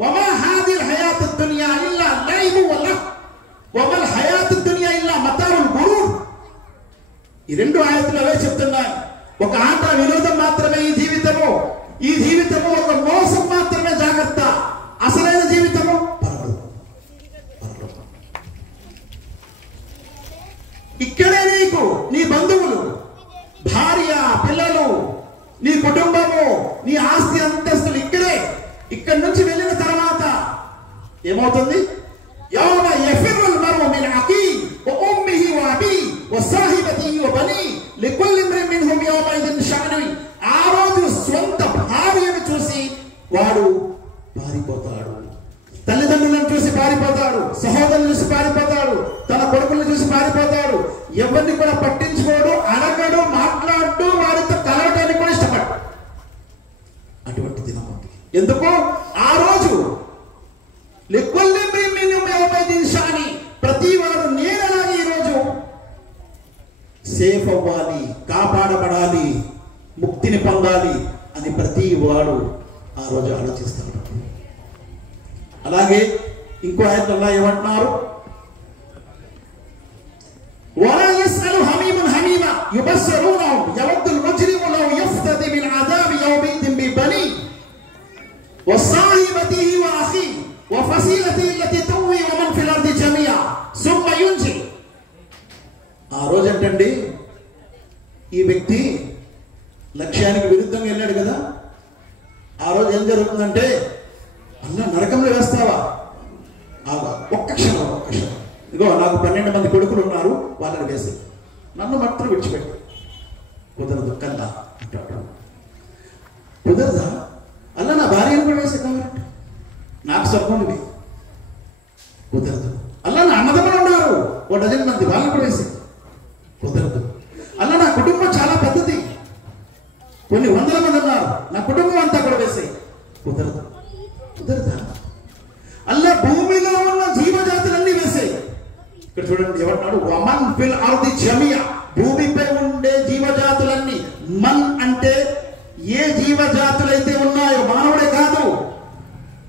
వమా హాదిల్ హయాతు దునియా ఇల్లా లైబు వ లహ్ వమల్ హయాతు దునియా ఇల్లా మతాఉల్ గురూర్. ఈ రెండు ఆయతులు అవే చెప్తున్నాయి. ఒక ఆట, వినోదం మాత్రమే ఈ జీవితము. ఈ జీవితము ఒక మోసం మాత్రమే. జాగ్రత్త, అసలైన జీవితము పరలోకం. ఇక్కడే నీకు నీ బంధువులు, భార్య, పిల్లలు, నీ కుటుంబము, నీ ఆస్తి అంతస్తులు ఇక్కడే. ఇక్కడి నుంచి వెళ్ళిన తర్వాత ఏమవుతుంది? యౌమ యఫిర్రుల్ మర్'ు మిన్ అఖీహి వ ఉమ్మిహి వ అబీహి వ సాహిబతిహి వ బనీహి లికుల్లి ఇమ్రిన్ మిన్హుమ్ యౌమఇదిన్ షఅను. ఆ రోజు సొంత భార్యను చూసి వాడు పారిపోతాడు. పారిపోతాడు, సహోదరుని చూసి పారిపోతాడు, తన కొడుకులను చూసి పారిపోతాడు, ఎవరిని కూడా పట్టించుకోడు, అడగడు, మాట్లాడు, వారితో కలవటానికి కూడా ఇష్టపడ్డాడు. అటువంటి దినం ఉంది. ఎందుకు? ఆ రోజు ప్రతి వాడు నేనలాగే ఈరోజు సేఫ్ అవ్వాలి, కాపాడబడాలి, ముక్తిని పొందాలి అని ప్రతి వాడు ఆ రోజు ఆలోచిస్తాడు. అలాగే ఇంకో ఆయనలో అల్లాహ్ ఏమంటున్నారు? వలా యస్అలు హమీమున్ హమీమా యుబస్సిరూనహుం యవద్దుల్ ముజ్రిము లౌ యఫ్తది మిన్ అదాబి యౌమిదిన్ బిబనీ వసాహిబతిహి వఅఖీ వఫసీలతిహి అల్లతి తువి వమన్ ఫిల్ అర్ది జమీఆ సుమ్మ యుంజి. ఆ రోజు ఏంటండి, ఈ వ్యక్తి లక్ష్యానికి విరుద్ధంగా వెళ్ళాడు కదా, ఆ రోజు ఏం జరుగుతుందంటే, అల్లా నరకంలో వేస్తావా? ఒక్క క్షణం ఇగో నాకు 12 మంది కొడుకులు ఉన్నారు, వాళ్ళని వేసి నన్ను మాత్రం విడిచిపెట్టు. కుదరదు కల్లా అంటాడు. కుదరదా? అల్లా నా భార్యను కూడా వేసే కాబట్టి నాకు స్వర్గం ఇవి. కుదరదు. అల్లా నా అన్నదమ్ములు ఉన్నారు 1 డజన్ మంది, వాళ్ళని కూడా వేసే. కుదరదు. అల్లా నా కుటుంబం చాలా పెద్దది, కొన్ని 100 మంది ఉన్నారు, నా కుటుంబం అంతా కూడా వేసే. కుదరదు. కుదరదా? అల్లా భూమిలో ఉన్న జీవజాతులన్నీ వేసాయి. ఇక్కడ చూడండి ఏమంటున్నాడు? వమన్ ఫిల్ అర్ది జమియా, భూమిపై ఉండే జీవజాతులన్నీ. మన్ అంటే ఏ జీవజాతులైతే ఉన్నాయో, మానవుడే కాదు,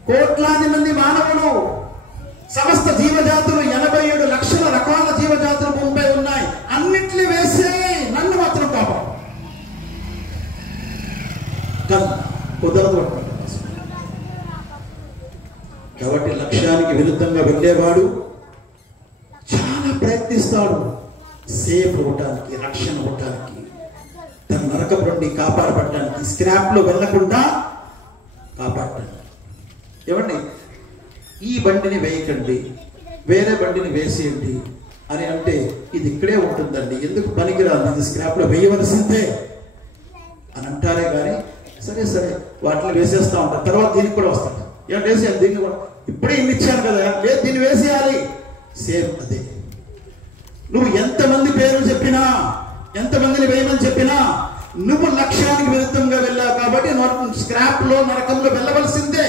కోట్లాది మంది మానవులు, సమస్త జీవజాతులు 87 లక్షల రకాల జీవజాతులు భూమిపై ఉన్నాయి, అన్నిటిని వేసే, నన్ను మాత్రం కాపాడు. కుదరదు. కాబట్టి లక్ష్యానికి విరుద్ధంగా వెళ్ళేవాడు చాలా ప్రయత్నిస్తాడు సేఫ్ అవటానికి, రక్షణ అవటానికి, తన నరకం నుండి కాపాడబడటానికి, స్క్రాప్ లో వెళ్లకుండా కాపాడటానికి. ఏమండి, ఈ బండిని వేయకండి, వేరే బండిని వేసేయండి అని అంటే ఇది ఇక్కడే ఉంటుందండి, ఎందుకు పనికిరాదు, ఇది స్క్రాప్ లో వేయవలసిందే అని అంటారే కానీ, సరే వాటిని వేసేస్తా ఉంటారు. తర్వాత దీనికి కూడా వస్తాడు, ఏమంటే వేసేయాలి, దీన్ని కూడా ఇప్పుడే ఇన్ని ఇచ్చాను కదా, లేదు దీన్ని వేసేయాలి. సేమ్ అదే. నువ్వు ఎంతమంది పేర్లు చెప్పినా, ఎంతమందిని వేయమని చెప్పినా, నువ్వు లక్ష్యానికి విరుద్ధంగా వెళ్ళావు కాబట్టి స్క్రాప్ లో, నరకంలో వెళ్ళవలసిందే.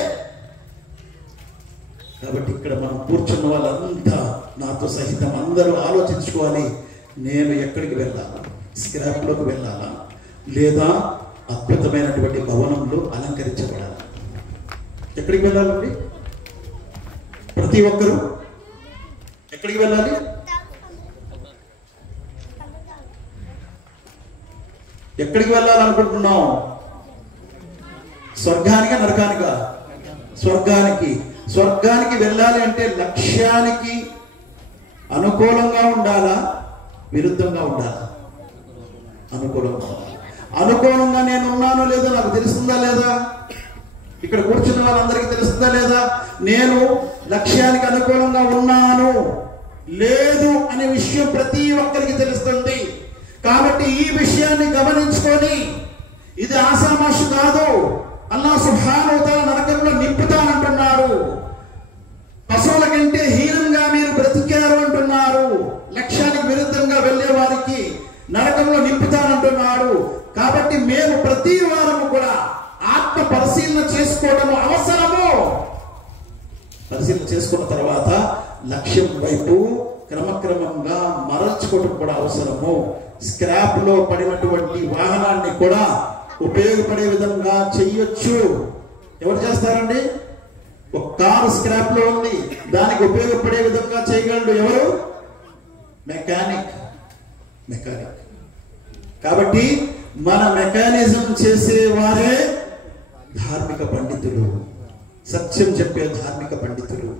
కాబట్టి ఇక్కడ మనం కూర్చున్న వాళ్ళంతా, నాతో సహితం అందరూ ఆలోచించుకోవాలి, నేను ఎక్కడికి వెళ్ళాలా? స్క్రాప్ లోకి వెళ్ళాలా, లేదా అద్భుతమైనటువంటి భవనంలో అలంకరించబడాలి? ఎక్కడికి వెళ్ళాలండి? ప్రతి ఒక్కరూ ఎక్కడికి వెళ్ళాలి? ఎక్కడికి వెళ్ళాలనుకుంటున్నాం? స్వర్గానికా నరకానికా? స్వర్గానికి వెళ్ళాలి అంటే లక్ష్యానికి అనుకూలంగా ఉండాలా, విరుద్ధంగా ఉండాలా? అనుకూలంగా ఉండాలి. అనుకూలంగా నేను ఉన్నానో లేదో నాకు తెలుస్తుందా లేదా? ఇక్కడ కూర్చున్న వాళ్ళందరికీ తెలుస్తుందా లేదా? నేను లక్ష్యానికి అనుకూలంగా ఉన్నాను లేదు అనే విషయం ప్రతి ఒక్కరికి తెలుస్తుంది. కాబట్టి ఈ విషయాన్ని గమనించుకొని, ఇది ఆషామాషి కాదు, అల్లాహ్ సుబ్హానహు వ తఆలా నరకంలో నింపుతానంటున్నాడు. పశువుల కంటే హీనంగా మీరు బ్రతికారు అంటున్నారు. లక్ష్యానికి విరుద్ధంగా వెళ్లే వారికి నరకంలో నింపుతానంటున్నాడు. కాబట్టి మేము ప్రతి వారము కూడా ఆత్మ పరిశీలన చేసుకోవడం అవసరము. పరిశీలన చేసుకున్న తర్వాత లక్ష్యం వైపు క్రమక్రమంగా మరల్చుకోవడం కూడా అవసరము. స్క్రాప్ లో పడినటువంటి వాహనాన్ని కూడా ఉపయోగపడే విధంగా చెయ్యొచ్చు. ఎవరు చేస్తారండి? ఒక కారు స్క్రాప్ లో ఉంది, దానికి ఉపయోగపడే విధంగా చేయగలడు ఎవరు? మెకానిక్. కాబట్టి మన మెకానిజం చేసే వారే ధార్మిక పండితులు, సత్యం చెప్పే ధార్మిక పండితులు.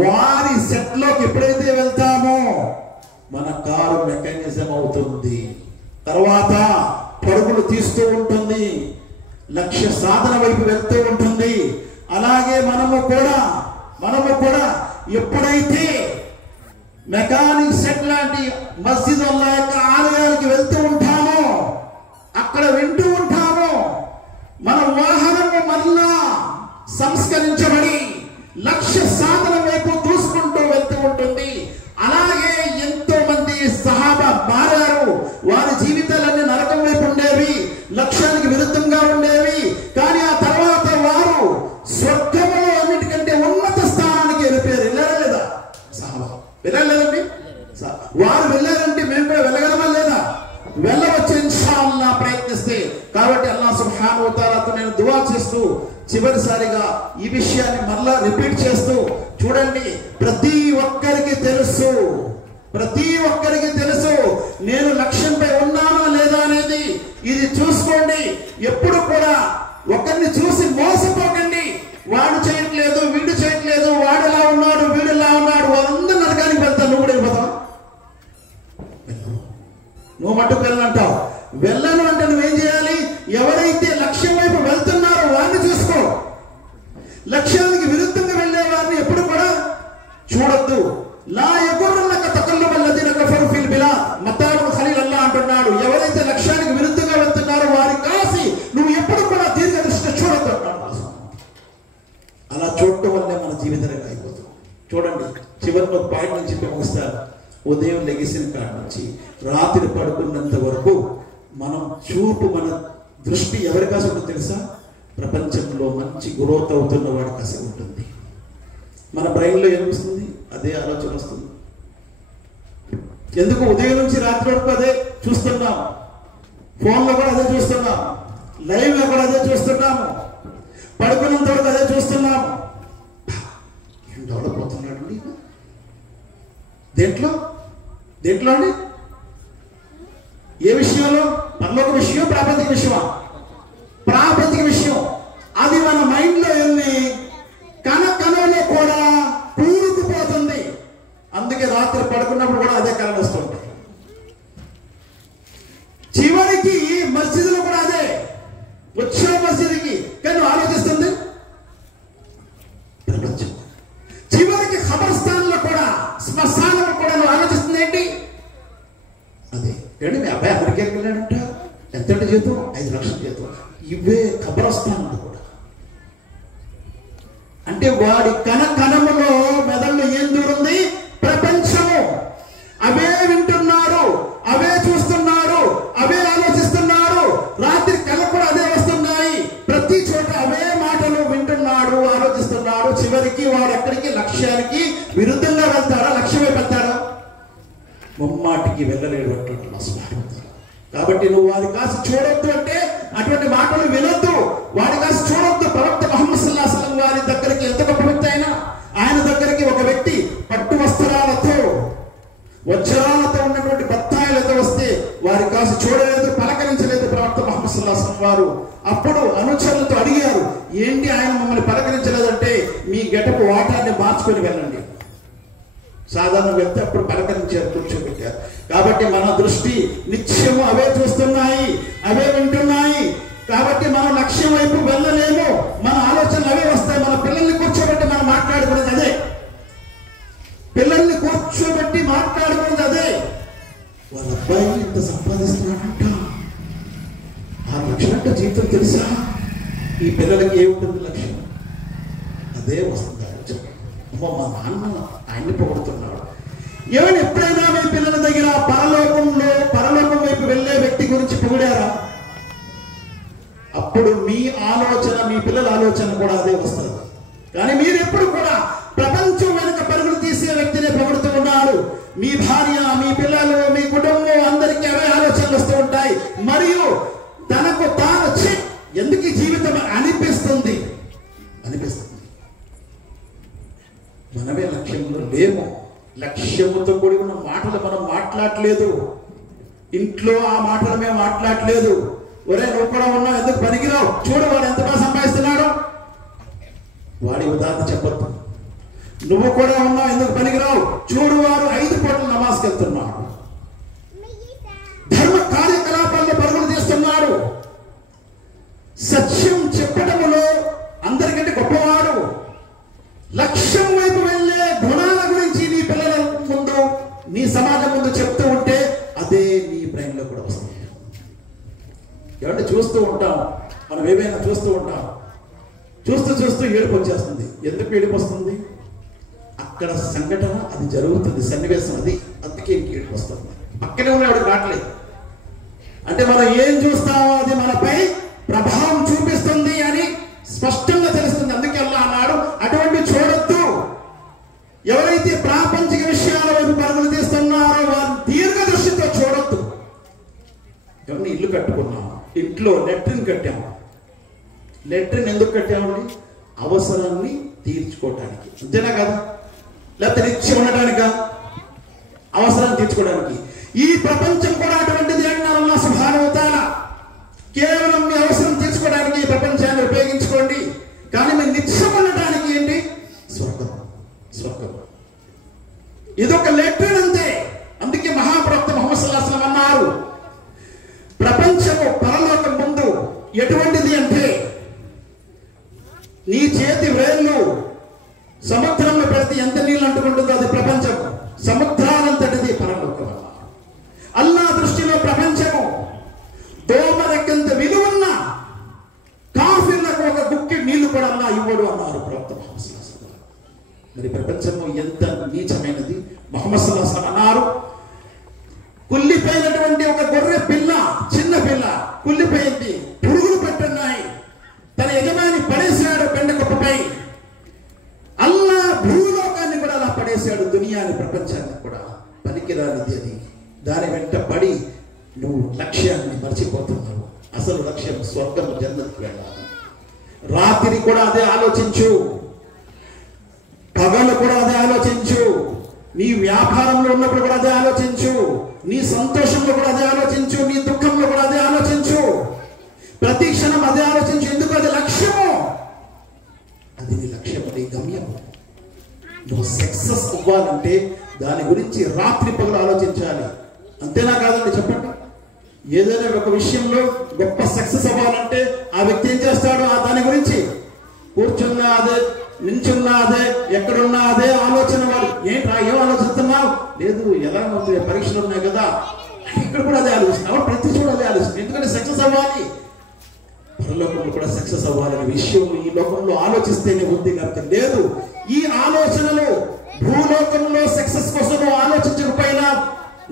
వారి సెట్ లోకి ఎప్పుడైతే వెళ్తామో మన కారు మెకానిజం అవుతుంది. తర్వాత పరుగులు తీస్తూ ఉంటుంది, లక్ష్య సాధన వైపు వెళ్తూ ఉంటుంది. అలాగే మనము కూడా ఎప్పుడైతే మెకానిక్ సెట్ లాంటి మస్జిద్ అల్లాహ్ యొక్క ఆలయాలకు వెళ్తూ ఉంటామో, అక్కడ వింటూ ఉంటామో, మన వాహనము మళ్ళా సంస్కరించబడి లక్ష్య సాధన వైపు చివరిసారిగా ఈ విషయాన్ని మరలా రిపీట్ చేస్తూ చూడండి, ప్రతి ఒక్కరికి తెలుసు, ప్రతి ఒక్కరికి తెలుసు నేను లక్ష్యంపై ఉన్నానా లేదా అనేది. ఇది చూసుకోండి. ఎప్పుడు కూడా ఒకరిని చూసి మోసపోకండి. వాడు చేయట్లేదు, వీడు చేయట్లేదు, వాడు ఎలా ఉన్నాడు, వీడు ఎలా ఉన్నాడు, అందరూ నరకానికి వెళ్తావు, నువ్వు కూడా వెళ్ళిపోతావు. నువ్వు మట్టుకు వెళ్ళనంటావు. వెళ్ళను అంటే నువ్వేం చేయాలి? ఎవరైతే లక్ష్యం వైపు వెళ్తున్నారో వారిని చూసుకో. లక్ష్యానికి విరుద్ధంగా వెళ్ళే వారిని ఎప్పుడు కూడా చూడొద్దు. లా యగుర్రన్నక తకల్లుబల్లదీన కఫరు ఫిల్ బిలాద్. మతాబుల్ ఖలీల్ అల్లాహ్ అంటున్నాడు, ఎవరైతే లక్ష్యానికి విరుద్ధంగా వెళ్తున్నారో వారి కాసి నువ్వు ఎప్పుడు కూడా దీర్ఘ దృష్టి చూడొద్దు అంటున్నాడు. అలా చూడటం వల్లే మన జీవితాన్ని అయిపోతుంది. చూడండి, చివరిలో పాయింట్ నుంచి చెప్పి ముగిస్తారు. ఉదయం లెగిసిన కాడ నుంచి రాత్రి పడుకున్నంత వరకు మనం చూపు, మన దృష్టి ఎవరి కాసి ఉంటుందో తెలుసా? ప్రపంచంలో మంచి గ్రోత్ అవుతున్న వాడి కాసి ఉంటుంది. మన బ్రెయిన్లో ఏమొస్తుంది? అదే ఆలోచన వస్తుంది. ఎందుకు? ఉదయం నుంచి రాత్రి వరకు అదే చూస్తున్నాం, ఫోన్లో కూడా అదే చూస్తున్నాం, లైవ్లో కూడా అదే చూస్తున్నాము, పడుకున్నంత వరకు అదే చూస్తున్నాము. ఏం డెవలప్ అవుతున్నాడు దేంట్లో దేంట్లో అండి? ఏ విషయంలో? పరలోక విషయం, ప్రాపంచిక విషయమా? ప్రాపంచిక విషయం. అది మన మైండ్లో వెళ్ళి కణకణలో కూడా కూరుకుపోతుంది. అందుకే రాత్రి పడుకున్నప్పుడు కూడా అదే కళలు వస్తుంటాయి. చివరికి మస్జిద్లో కూడా అదే. వచ్చే మస్జిద్కి కానీ ఆలోచిస్తుంది ప్రపంచం. చివరికి ఖబర్స్థాన్లో కూడా, శ్మశానంలో కూడా నువ్వు ఆలోచిస్తుంది ఏంటి? అదే. కానీ మీ అబ్బాయి అమెరికాకి వెళ్ళాడంట, ఎంతంటే జీతం? 5 లక్షల జీతం. ఇవే ఖబర్స్థాన్లు కూడా. అంటే వాడి కణకణములో మెదళ్ళు ఏం దూరుంది? ప్రపంచము. అవే వింటున్నారు, అవే చూస్తున్నారు, అవే ఆలోచిస్తున్నారు. రాత్రి కళ కూడా అదే వస్తున్నాయి. ప్రతి చోట అవే మాటలు వింటున్నాడు, ఆలోచిస్తున్నాడు. చివరికి వాడు ఎక్కడికి? లక్ష్యానికి విరుద్ధంగా వెళ్తాడా? లక్ష్యమే వెళ్తాడా? ముమ్మాటికి వెళ్ళలేడు అంటున్నాడు అసలు. కాబట్టి నువ్వు వాడి కాసి చూడొద్దు అంటే అటువంటి మాటలు వినొద్దు, వాడి కాసి చూడొద్దు. ప్రవక్త ముహమ్మద్ సల్లల్లాహు అలైహి వసల్లం వారి దగ్గరికి ఎంత గొప్ప వ్యక్తి అయినా, ఆయన దగ్గరికి ఒక వ్యక్తి పట్టు వస్త్రాలతో, వజ్రాలతో ఉన్నటువంటి బత్తాయిలతో వస్తే వారి కాసి చూడలేదు, పలకరించలేదు ప్రవక్త ముహమ్మద్ సల్లల్లాహు అలైహి వసల్లం వారు. అప్పుడు అనుచరులతో అడిగారు, ఏంటి ఆయన మమ్మల్ని పలకరించలేదంటే, మీ గెటపు వాటాన్ని మార్చుకొని వెళ్ళండి. సాధారణ వ్యక్తి అప్పుడు పలకరించారు, కూర్చోబెట్టారు. కాబట్టి మన దృష్టి నిత్యము అవే చూస్తున్నాయి, అవే వింటున్నాయి. కాబట్టి మనం లక్ష్యం వైపు వెళ్ళలేము. మన ఆలోచనలు అవే వస్తాయి. మన పిల్లల్ని కూర్చోబెట్టి మనం మాట్లాడుకునేది అదే. పిల్లల్ని కూర్చోబెట్టి మాట్లాడుకునేది అదే. వాళ్ళ అబ్బాయి ఇంత సంపాదిస్తున్నాడంట, 6 లక్షలంట జీవితం తెలుసా? ఈ పిల్లలకి ఏముంటుంది లక్ష్యం? అదే వస్తుంది ఆలోచన. అమ్మో, మా నాన్న ఆయన్ని పొగుడుతున్నాడు. ఏమైనా ఎప్పుడైనా మీ పిల్లల దగ్గర పరలోకం వైపు వెళ్ళే వ్యక్తి గురించి పొగిడారా? అప్పుడు మీ ఆలోచన, మీ పిల్లల ఆలోచన కూడా అదే వస్తుంది. కానీ మీరు ఎప్పుడు కూడా ప్రపంచం వెనుక పరుగులు తీసే వ్యక్తినే పొగుడుతూ ఉన్నారు. మీ భార్య, మీ పిల్లలు, మీ కుటుంబం అందరికీ అవే ఆలోచనలు వస్తూ ఉంటాయి. మరియు తనకు తాను ఎందుకు ఈ జీవితం అనిపిస్తుంది. మనమే లక్ష్యంలో లేము. లక్ష్యముతో కూడిన మాటలు మనం మాట్లాడలేదు. ఇంట్లో ఆ మాటలు మేము మాట్లాడలేదు. ఒరే, నువ్వు కూడా ఉన్నావు, ఎందుకు పనికిరావు, చూడు వాడు ఎంత బాగా సంపాదిస్తున్నాడు. వాడి ఉదాహరణ చెప్పొద్దు. నువ్వు కూడా ఉన్నావు, ఎందుకు పనికిరావు, చూడు వాడు 5 పూటలు నమాజ్కి వెళ్తున్నాడు, ధర్మ కార్యకలాపాల్లో పరుగులు తీస్తున్నాడు, సత్యం చెప్పటములో అందరికంటే గొప్పవాడు. లక్ష్యం వైపు వెళ్ళే గుణాల గురించి నీ పిల్లల ముందు, నీ సమాజం ముందు చెప్తూ ఉంటే అదే నీ బ్రెయిన్ లో కూడా వస్తుంది. ఏమంటే చూస్తూ ఉంటాం, మనం ఏమైనా చూస్తూ ఉంటాం, చూస్తూ ఏడుపు వచ్చేస్తుంది. ఎందుకు ఏడుపు వస్తుంది? అక్కడ సంఘటన అది జరుగుతుంది, సన్నివేశం అది, అందుకే ఏడుపు వస్తుంది. పక్కనే ఉన్నవాడికి రావట్లేదు. అంటే మనం ఏం చూస్తామో అది మనపై ప్రభావం చూపిస్తుంది అని స్పష్టంగా తెలుస్తుంది. అందుకే అల్లాహ్ అన్నాడు, అటువంటి చూడొద్దు. ఎవరైతే ప్రాపంచిక విషయాల వైపు పరుగులు తీస్తున్నారో వారు దీర్ఘ దృష్టితో చూడొద్దు. ఎవరిని ఇల్లు కట్టుకున్నాము, ఇంట్లో లెట్రిన్ కట్టాము, లెట్రిన్ ఎందుకు కట్టామండి? అవసరాన్ని తీర్చుకోవటానికి, అంతేనా కదా? లేకపోతే రిచ్ ఉండటానికా? అవసరాన్ని తీర్చుకోవడానికి. ఈ ప్రపంచం కూడా అటువంటిది అన్నారు అల్లాహ్ సుబ్హానహు వ తఆలా. కేవలం మీ అవసరం తీర్చుకోవడానికి ఈ ప్రపంచాన్ని ఉపయోగించుకోండి, కానీ మీరు నిత్యం ఉండటానికి ఏంటి? స్వర్గం. స్వర్గం ఇదొక లెట్రిన్ అంతే. అందుకే మహాప్రవక్త ముహమ్మద్ సల్లల్లాహు అలైహి వసల్లం అన్నారు, ప్రపంచము పరలోకం ముందు ఎటువంటిది అంటే నీ చేతి వేళ్ళు సముద్రంలో పెడితే ఎంత నీళ్ళు అంటుకుంటుందో అది ప్రపంచం. సముద్రాలంతటిది పరలోకం. అల్లాహ్ దృష్టిలో ప్రపంచము దోమలకెంత విలువన్న కాఫీలకు ఒక గుక్కి నీళ్లు కూడా అల్లాహ్ ఇవ్వడు అన్నారు ప్రవక్త ముహమ్మద్ సల్లల్లాహు అలైహి వసల్లం. మరి ప్రపంచము ఎంత నీచమైనది. ముహమ్మద్ సల్లల్లాహు అలైహి వసల్లం అన్నారు, కుళ్ళిపోయినటువంటి ఒక గొర్రె పిల్ల, చిన్న పిల్ల కుళ్ళిపోయింది, పురుగులు పట్టున్నాయి, తన యజమాని పడేశాడు బెండ కుప్పపై. అల్లాహ్ భూలోకాన్ని కూడా అలా పడేశాడు, దునియాని, ప్రపంచాన్ని కూడా. పనికిరానిది అది. దాని వెంట పడి నువ్వు లక్ష్యాన్ని మర్చిపోతున్నావు. అసలు లక్ష్యం స్వర్గం, జన్నత్కి వెళ్ళాలి. రాత్రి కూడా అదే ఆలోచించు, పగలు కూడా అదే ఆలోచించు, నీ వ్యాపారంలో ఉన్నప్పుడు కూడా అదే ఆలోచించు, నీ సంతోషంలో కూడా అదే ఆలోచించు, నీ దుఃఖంలో కూడా అదే ఆలోచించు, ప్రతి క్షణం అదే ఆలోచించు. ఎందుకు? అది లక్ష్యము, అది నీ లక్ష్యం, నీ గమ్యము. నువ్వు సక్సెస్ అవ్వాలంటే దాని గురించి రాత్రి పగలు ఆలోచించాలి, అంతేనా కాదండి? చెప్పండి. ఏదైనా ఒక విషయంలో గొప్ప సక్సెస్ అవ్వాలంటే ఆ వ్యక్తి ఏం చేస్తాడు? ఆ దాని గురించి కూర్చున్నా అదే, నించున్నా అదే, ఎక్కడున్నా అదే ఆలోచన. వాడు ఏంట్రా ఏం ఆలోచిస్తున్నావు? లేదు, ఎలా అవుతుంది, పరీక్షలు ఉన్నాయి కదా, ఇక్కడ కూడా అదే ఆలోచిస్తున్నావు. ప్రతి చోట అదే ఆలోచన. ఎందుకంటే సక్సెస్ అవ్వాలి, పరలోకంలో కూడా సక్సెస్ అవ్వాలనే విషయం ఈ లోకంలో ఆలోచిస్తేనే ఉంది, కాబట్టి లేదు. ఈ ఆలోచనలు భూలోకంలో సక్సెస్ కోసం ఆలోచించకపోయినా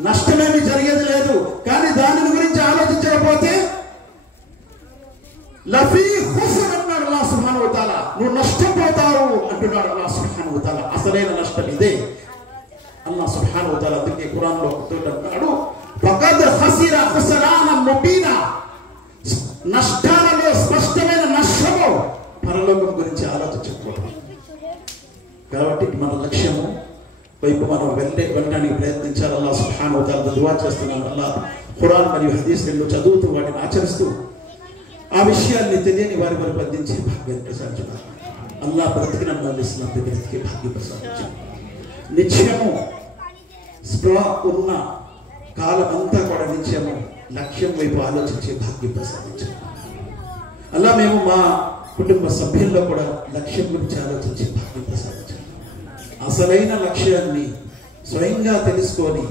నష్టమేమి జరిగేది లేదు. కానీ దాని గురించి ఆలోచించకపోతే లఫీ ఖుస్ర్ అన్నాడు అల్లాహ్ సుబ్హానహు వ తఆలా. నువ్వు నష్టపోతావు అంటున్నాడు అల్లాహ్ సుబ్హానహు వ తఆలా. అసలైన నష్టం ఇదే. అల్లాహ్ సుబ్హానహు వ తఆలా అందుకే ఖురాన్లో ఒకటి అన్నాడు, ఫఖద్ ఖసిర ఖుస్రానన్ ముబీనా. నష్టాలలో స్పష్టమైన నష్టము పరలోకం గురించి ఆలోచించకపోవడం. కాబట్టి మన లక్ష్యము వైపు మనం వెళ్ళడానికి ప్రయత్నించాలి. అల్లాహ్ సుబ్హానహు వ తఆలా దుఆ చేస్తున్నాను. అల్లాహ్ ఖురాన్ మరియు హదీస్ రెండు చదువుతూ వాటిని ఆచరిస్తూ ఆ విషయాన్ని తెలియని వారి వరకు అందించే భాగ్యాన్ని ప్రసాదించాలి. అల్లాహ్ బ్రతికిన ఇస్లాం బ్రతికే భాగ్యం ప్రసాదించాలి. నిత్యము స్పృహ ఉన్న కాలం అంతా కూడా నిత్యము లక్ష్యం వైపు ఆలోచించే భాగ్యం ప్రసాదించాలి. అలా మేము మా కుటుంబ సభ్యుల్లో కూడా లక్ష్యం గురించి ఆలోచించే భాగ్యం ప్రసాదించాలి. అసలైన లక్ష్యాన్ని స్వయంగా తెలుసుకొని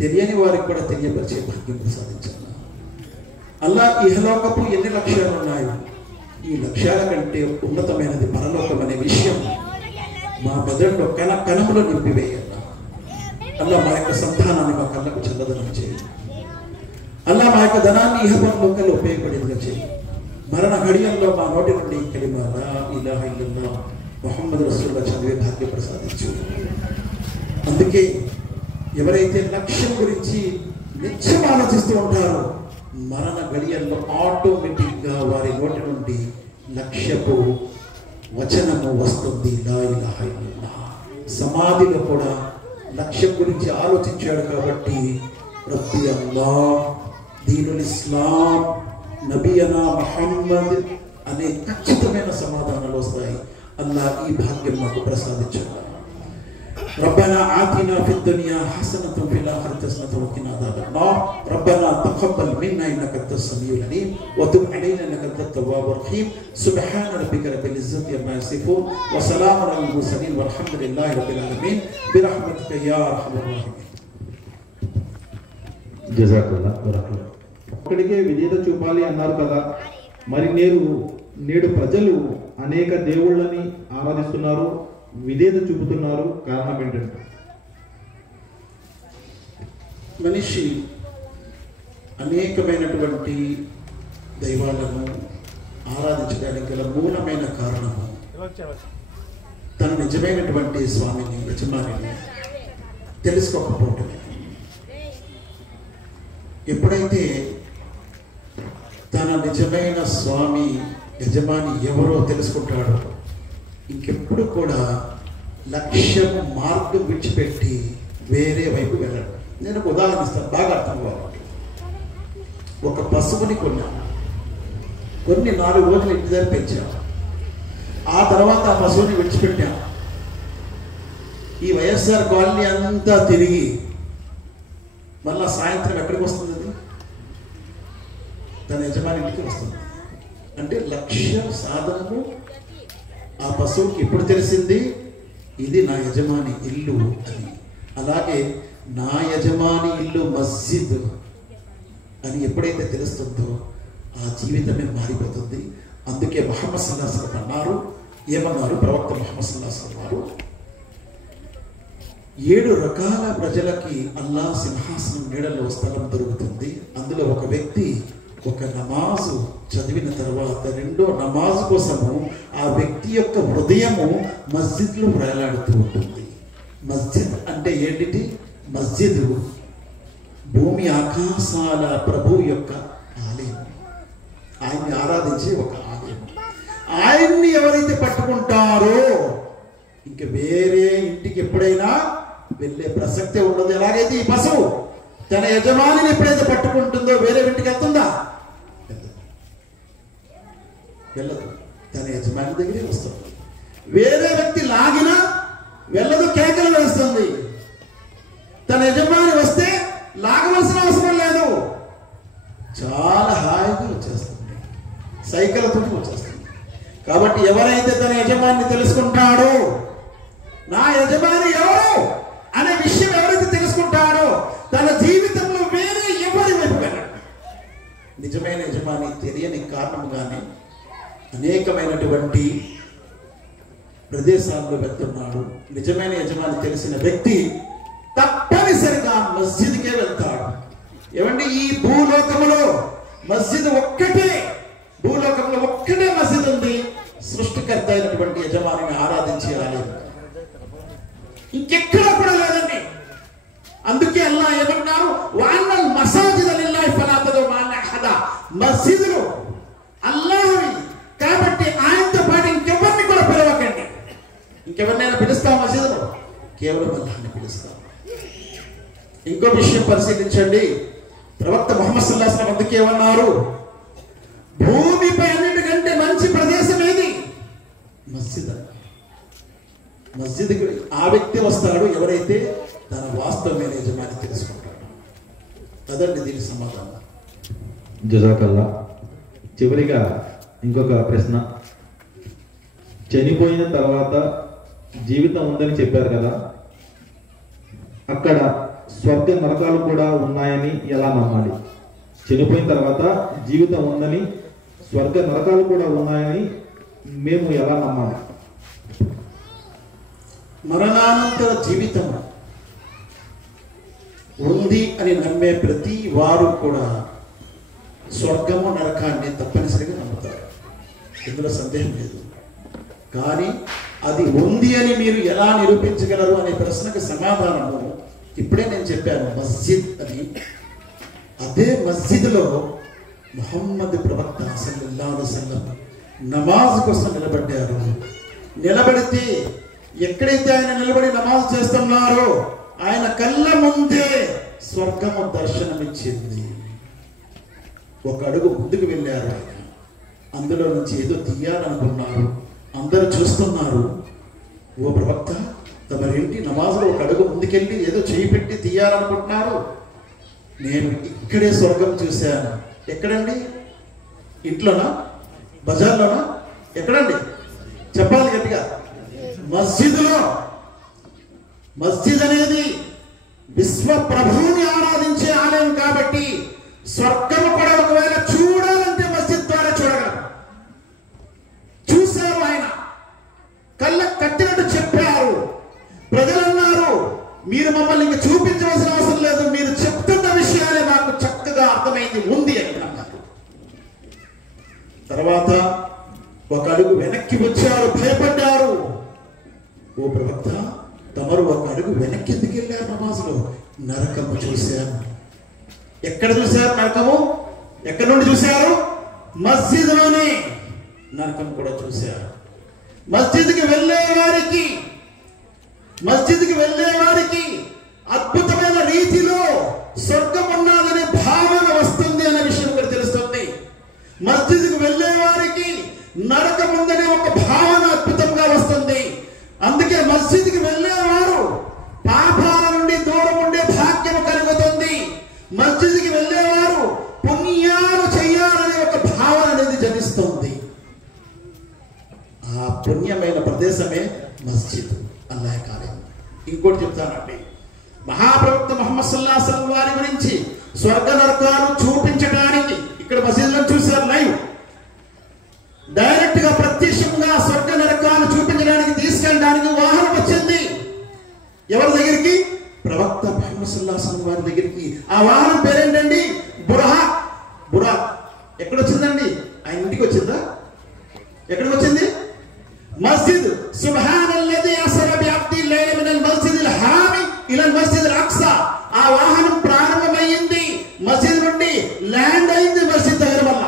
తెలియని వారికి కూడా తెలియపరిచే భాగ్యం ప్రసాదించాలి. అల్లా ఇహలోకపు ఎన్ని లక్ష్యాలు ఉన్నాయో ఈ లక్ష్యాల కంటే ఉన్నతమైనది పరలోకం అనే విషయం మా మెదడులో కణములో నింపివేయాలి. అల్లా మా యొక్క సంతానాన్ని మా కళ్ళకు చల్లదనం చేయి. అల్లా మా యొక్క ధనాన్ని ఇహపరలోకంలో ఉపయోగపడేదిగా చేయి. మరణ ఘడియల్లో మా నోటి నుండి కలిమా లా ఇలాహ ఇల్లల్లాహ్ ముహమ్మద్ రసూలుల్లాహ్ చదివే భాగ్యం ప్రసాదించు. అందుకే ఎవరైతే లక్ష్యం గురించి నిత్యం ఆలోచిస్తూ ఉంటారో మరణ గడియల్లో ఆటోమేటిక్గా వారి నోటి నుండి లక్ష్యపు వచనము వస్తుంది. లా ఇలాహ ఇల్లల్లాహ్. సమాధిలో కూడా లక్ష్యం గురించి ఆలోచించాడు కాబట్టి రబ్బీ అల్లాహ్, దీనుల్ ఇస్లాం, నబియనా ముహమ్మద్ అనే ఖచ్చితమైన సమాధానాలు వస్తాయి. అల్లాహ్ ఈ భాగ్యం మాకు ప్రసాదించాడు. ربنا آتنا في الدنيا حسنة وفي الآخرة حسنة وقنا عذاب النار ربنا تقبل منا إنك أنت السميع العليم وتب علينا إنك أنت التواب الرحيم سبحان ربك رب العزة عما يصفون وسلام على المرسلين والحمد لله رب العالمين برحمتك يا أرحم الراحمين. జజాకల్లాహ్ బరకల్లాహ్. ఒక్కడికే విజేత చూపాలి అన్నారు కదా, మరి నేడు ప్రజలు అనేక దేవుళ్ళని ఆరాధిస్తున్నారు, విధేయత చూపుతున్నారు. కారణం ఏంటంటే మనిషి అనేకమైనటువంటి దైవాలను ఆరాధించడానికి గల మూలమైన కారణము తన నిజమైనటువంటి స్వామిని, యజమానిని తెలుసుకోకపోవటమే. ఎప్పుడైతే తన నిజమైన స్వామి యజమాని ఎవరో తెలుసుకుంటాడో ఇంకెప్పుడు కూడా లక్ష్యం మార్గం విడిచిపెట్టి వేరే వైపు వెళ్ళడు. నేను ఒక ఉదాహరణ ఇస్తాను, బాగా అర్థం కావాలి. ఒక పశువుని కొన్నాను, కొన్ని 4 రోజులు ఇంటి దగ్గర పెంచాను. ఆ తర్వాత ఆ పశువుని విడిచిపెట్టాను. ఈ వైఎస్ఆర్ కాలనీ అంతా తిరిగి మళ్ళా సాయంత్రం ఎక్కడికి వస్తుంది? అది తన యజమాని ఇంటికి వస్తుంది. అంటే లక్ష్య సాధనము ఆ పశువుకి ఎప్పుడు తెలిసింది? ఇది నా యజమాని ఇల్లు అని. అలాగే నా యజమాని ఇల్లు మస్జిద్ అని ఎప్పుడైతే తెలుస్తుందో ఆ జీవితమే మారిపోతుంది. అందుకే ముహమ్మద్ సల్లల్లాహు అలైహి వసల్లం అన్నారు, ఏమన్నారు? ప్రవక్త ముహమ్మద్ సల్లల్లాహు అలైహి వసల్లం అన్నారు, 7 రకాల ప్రజలకి అల్లాహ్ సింహాసనం నీడలో స్థలం దొరుకుతుంది. అందులో ఒక వ్యక్తి ఒక నమాజు చదివిన తర్వాత రెండో నమాజు కోసము ఆ వ్యక్తి యొక్క హృదయము మస్జిద్లో వేలాడుతూ ఉంటుంది. మస్జిద్ అంటే ఏంటిది? మస్జిద్ భూమి ఆకాశాల ప్రభు యొక్క ఆలయం, ఆయన్ని ఆరాధించే ఒక ఆలయం. ఆయన్ని ఎవరైతే పట్టుకుంటారో ఇంక వేరే ఇంటికి ఎప్పుడైనా వెళ్ళే ప్రసక్తే ఉండదు. ఎలాగైతే ఈ పశువు తన యజమానిని ఎప్పుడైతే పట్టుకుంటుందో వేరే ఇంటికి వెళ్తుందా? వెళ్ళదు. తన యజమాని దగ్గరే వస్తుంది. వేరే వ్యక్తి లాగినా వెళ్ళదు, కేకలు వేస్తుంది. తన యజమాని వస్తే లాగవలసిన అవసరం లేదు, చాలా హాయిగా వచ్చేస్తుంది, సైకిల్తో వచ్చేస్తుంది. కాబట్టి ఎవరైతే తన యజమాని తెలుసుకుంటాడో, నా యజమాని ఎవరు అనే విషయం ఎవరైతే తెలుసుకుంటాడో తన జీవితంలో వేరే ఎవరి వైపు వెళ్ళడు. నిజమైన యజమాని తెలియని కారణంగానే అనేకమైనటువంటి ప్రదేశాల్లో వెళ్తున్నాడు. నిజమైన యజమాని తెలిసిన వ్యక్తి తప్పనిసరిగా మస్జిద్కే వెళ్తాడు. ఏమండి, ఈ భూలోకములో మస్జిద్ ఒక్కటే, భూలోకంలో ఒక్కటే మస్జిద్ ఉంది, సృష్టికర్త అయినటువంటి యజమానిని ఆరాధించే ఆలయం. ఇంకెక్కడ కూడా లేదండి. అందుకే అల్లాహ్ ఏమన్నారు? వఅన్నల్ మసాజిద లిల్లాహి ఫలా తదఉ మఅ అహద. మస్జిదులు అల్లాహ్వి కాబట్టి ఆయనతో పాటు ఇంకెవరిని కూడా పిలవకండి. ఇంకెవరినైనా పిలుస్తాం మస్జిదులో? కేవలం అల్లాహ్ని పిలుస్తాం. ఇంకో విషయం పరిశీలించండి. ప్రవక్త ముహమ్మద్ సల్లల్లాహు అలైహి వసల్లం అందుకే ఏమన్నారు? భూమిపై అన్నిటికంటే మంచి ప్రదేశం ఏది? మస్జిద్. మస్జిద్కి ఆ వ్యక్తి వస్తాడు ఎవరైతే తన వాస్తవమైన యజమాని తెలుసుకుంటాడు. అదండి దీని సమాధానం. జజాకల్లా. చివరిగా ఇంకొక ప్రశ్న. చనిపోయిన తర్వాత జీవితం ఉందని చెప్పారు కదా, అక్కడ స్వర్గ నరకాలు కూడా ఉన్నాయని ఎలా నమ్మాలి? చనిపోయిన తర్వాత జీవితం ఉందని, స్వర్గ నరకాలు కూడా ఉన్నాయని మేము ఎలా నమ్మాలి? మరణానంతర జీవితం ఉంది అని నమ్మే ప్రతి వారు కూడా స్వర్గము నరకాన్ని తప్పనిసరిగా నమ్ముతారు, ఇందులో సందేహం లేదు. కానీ అది ఉంది అని మీరు ఎలా నిరూపించగలరు అనే ప్రశ్నకు సమాధానము ఇప్పుడే నేను చెప్పాను, మస్జిద్ అని. అదే మస్జిద్లో ముహమ్మద్ ప్రవక్త సల్లల్లాహు అలైహి వసల్లం నమాజ్ కోసం నిలబడ్డారు. నిలబడితే ఎక్కడైతే ఆయన నిలబడి నమాజ్ చేస్తున్నారో ఆయన కళ్ళ ముందే స్వర్గము దర్శనమిచ్చింది. ఒక అడుగు ముందుకు వెళ్ళారు ఆయన. అందులో నుంచి ఏదో తీయాలనుకున్నారు, అందరూ చూస్తున్నారు. ఓ ప్రవక్త, తమరేంటి నమాజ్లో ఒక అడుగు ముందుకెళ్ళి ఏదో చేయి పెట్టి తీయాలనుకుంటున్నారు? నేను ఇక్కడే స్వర్గం చూశాను. ఎక్కడండి? ఇంట్లోనా? బజార్లోనా? ఎక్కడండి? చెప్పాలి గట్టిగా. మస్జిద్లో. మస్జిద్ అనేది విశ్వ ప్రభువుని ఆరాధించే ఆలయం కాబట్టి స్వర్గము కూడా ఒకవేళ చూడాలంటే మస్జిద్ ద్వారా చూడగలరు. చూశారు, ఆయన కళ్ళ కట్టినట్టు చెప్పారు. ప్రజలన్నారు, మీరు మమ్మల్ని ఇంక చూపించవలసిన అవసరం లేదు, మీరు చెప్తున్న విషయాలే మాకు చక్కగా అర్థమైంది, ఉంది అని అన్నారు. తర్వాత ఒక అడుగు వెనక్కి వచ్చారు, భయపడ్డారు. ఓ ప్రవక్త, తమరు ఒక అడుగు వెనక్కి ఎందుకు వెళ్ళారు నమాజ్లో? నరకము చూశాను. ఎక్కడ చూశారు నరకము? ఎక్కడి నుండి చూశారు? మస్జిద్లోనే. నరకం కూడా చూశారు. మస్జిద్కి వెళ్ళే వారికి అద్భుతమైన రీతిలో స్వర్గం ఉన్నదనే భావన వస్తుంది అనే విషయం కూడా తెలుస్తుంది. మస్జిద్కి వెళ్ళే వారికి నరకం ఉందనే ఒక భావన అద్భుతంగా వస్తుంది. అందుకే మస్జిద్కి వెళ్ళేవారు పాపాల నుండి దూరం ఉండే భాగ్యం కలుగుతుంది. మస్జిద్కి వెళ్ళేవారు పుణ్యాలు చేయాలనే ఒక భావన అనేది జనిస్తుంది. ఆ పుణ్యమైన ప్రదేశమే మస్జిద్, అల్లాహ్ కార్యం. ఇంకోటి చెప్తానండి, మహాప్రవక్త ముహమ్మద్ సల్లల్లాహు అలైహి వసల్లం వారి గురించి స్వర్గ నరకాలు చూపించడానికి ఇక్కడ మసీదులో చూశారు. లైవ్ డైరెక్ట్ గా ప్రత్యక్షంగా స్వర్గ నరకాలు చూపించడానికి తీసుకెళ్ళడానికి వాహనం వచ్చింది. ఎవరి దగ్గరికి? ప్రవక్త ముహమ్మద్ సల్లల్లాహు అలైహి వసల్లం వారి దగ్గరికి. ఆ వాహనం పేరేంటండి? బురాక్. ఎక్కడొచ్చిందండి? ఆయన ఇంటికి వచ్చిందా? ఎక్కడికి వచ్చింది? మస్జిద్. సుబ్హానల్లజీ అస్రా బిఅబ్ది లైల మినల్ మస్జిదిల్ హరామి ఇలల్ మస్జిదిల్ అక్సా. ఆ వాహనం ప్రారంభమైంది మస్జిద్ నుండి, ల్యాండ్ అయింది మస్జిద్ దగ్గర వల్ల.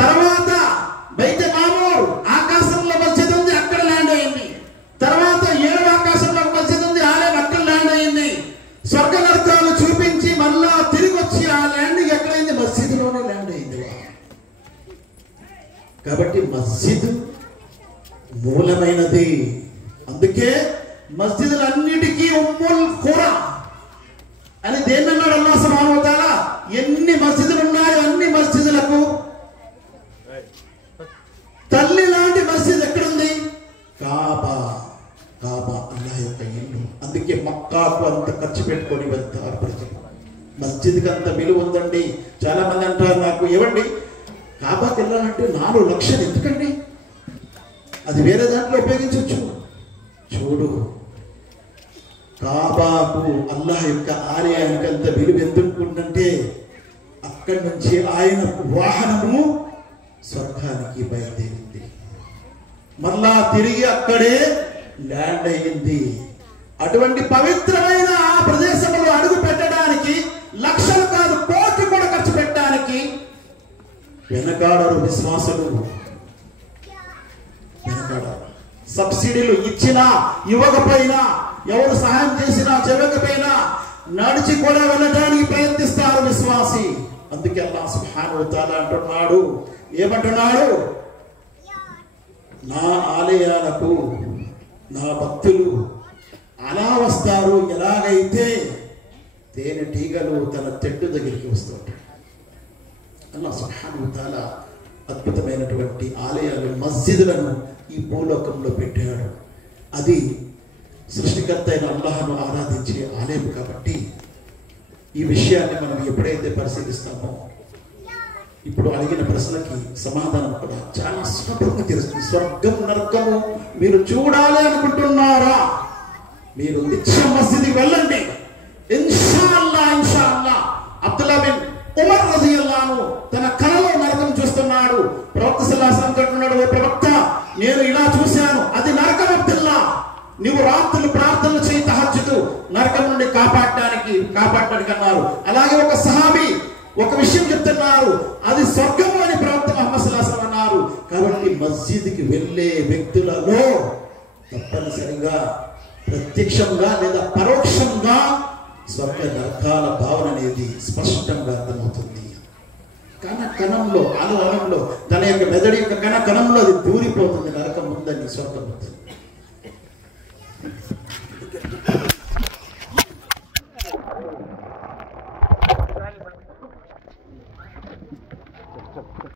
తర్వాత బైతే మామూర్ ఆకాశంలో మస్జిద్ ఉంది, అక్కడ ల్యాండ్ అయింది. తర్వాత 7వ ఆకాశంలో మస్జిద్ ఉంది, అక్కడ ల్యాండ్ అయింది. స్వర్గ నరకాలు చూపించి మళ్ళా తిరిగి వచ్చి ఆ ల్యాండింగ్ ఎక్కడైంది? మస్జిద్లోనే ల్యాండ్ అయింది. కాబట్టి మస్జిద్ మూలమైనది. అందుకే మస్జిదులన్నిటికీ ఉమ్ముల్ ఖురా అని దేన్ని అన్నాడు అల్లాహ్ సుబ్హానహు వ తఆలా? ఎన్ని మస్జిదులు ఉన్నాయో అన్ని మస్జిదులకు తల్లి లాంటి మస్జిద్ ఎక్కడుంది? కాబా. అల్లాహ్ యొక్క ఇల్లు. అందుకే మక్కాకు అంత ఖర్చు పెట్టుకొని వెళ్తారు ప్రజలు. మస్జిద్కి అంత విలువ ఉందండి. చాలా మంది అంటారు నాకు, ఏవండి కాబాకి వెళ్ళాలంటే 4 లక్షలు ఎందుకండి? అది వేరే దాంట్లో ఉపయోగించవచ్చు. చూడు, కాబాకు అల్లాహ్ యొక్క ఆలయానికి అంత విలువ ఎందుకుంటుంటే అక్కడి నుంచి ఆయన వాహనము స్వర్గానికి బయలుదేరింది, మళ్ళా తిరిగి అక్కడే ల్యాండ్ అయ్యింది. అటువంటి పవిత్రమైన ఆ ప్రదేశంలో అడుగు పెట్టడానికి లక్షలు కాదు, కోట్లు కూడా ఖర్చు పెట్టడానికి వెనకాడరు విశ్వాసులు. సబ్సిడీలు ఇచ్చినా ఇవ్వకపోయినా, ఎవరు సహాయం చేసినా చేయకపోయినా నడిచి కూడా వెళ్ళడానికి ప్రయత్నిస్తారు విశ్వాసి. అందుకే అల్లాహ్ సుబ్హానహు వ తఆలా అంటున్నాడు, ఏమంటున్నాడు? నా ఆలయాలకు నా భక్తులు అలా వస్తారు ఎలాగైతే తేనెటీగలు తన తెడ్డు దగ్గరికి వస్తుంటాయి. అల్లాహ్ సుబ్హానహు వ తఆలా అద్భుతమైనటువంటి ఆలయాలు, మస్జిదులను ఈ భూలోకంలో పెట్టాడు. అది సృష్టికర్త అయిన అల్లాహ్ను ఆరాధించే ఆలయం కాబట్టి ఈ విషయాన్ని మనం ఎప్పుడైతే పరిశీలిస్తామో, ఇప్పుడు అడిగిన ప్రశ్నకి సమాధానం కూడా చాలా స్పష్టంగా తెలుస్తుంది. స్వర్గం నరకము మీరు చూడాలి అనుకుంటున్నారా? మీరు నిత్యం మస్జిద్కి వెళ్ళండి. ఇన్షాల్లా అబ్దుల్లా బిన్ ఉమర్ రజియల్లాహు అన్హు తన కలలో నరకం చూస్తున్నాడు. ప్రవక్త సల్లల్లాహు అలైహి వసల్లం అంటున్నాడు, ఓ ప్రవక్త, నేను ఇలా చూశాను, అది నరకం. అబ్దుల్లా, నువ్వు రాత్రులు ప్రార్థనలు చేయి, తహజ్జుద్, నరకం నుండి కాపాడడానికి అన్నారు. అలాగే ఒక సహాబీ ఒక విషయం చెప్తున్నారు, అది స్వర్గము అని ప్రవక్త ముహమ్మద్ సల్లల్లాహు అలైహి వసల్లం అన్నారు. కాబట్టి మస్జిద్కి వెళ్ళే వ్యక్తులలో తప్పనిసరిగా ప్రత్యక్షంగా లేదా పరోక్షంగా స్వర్గ నరకాల భావన అనేది స్పష్టంగా అర్థమవుతుంది. కణంలో, అణులో తన యొక్క మెదడు యొక్క కణంలో అది దూరిపోతుంది. నరకం ఉందని, స్వర్గం ఉందని.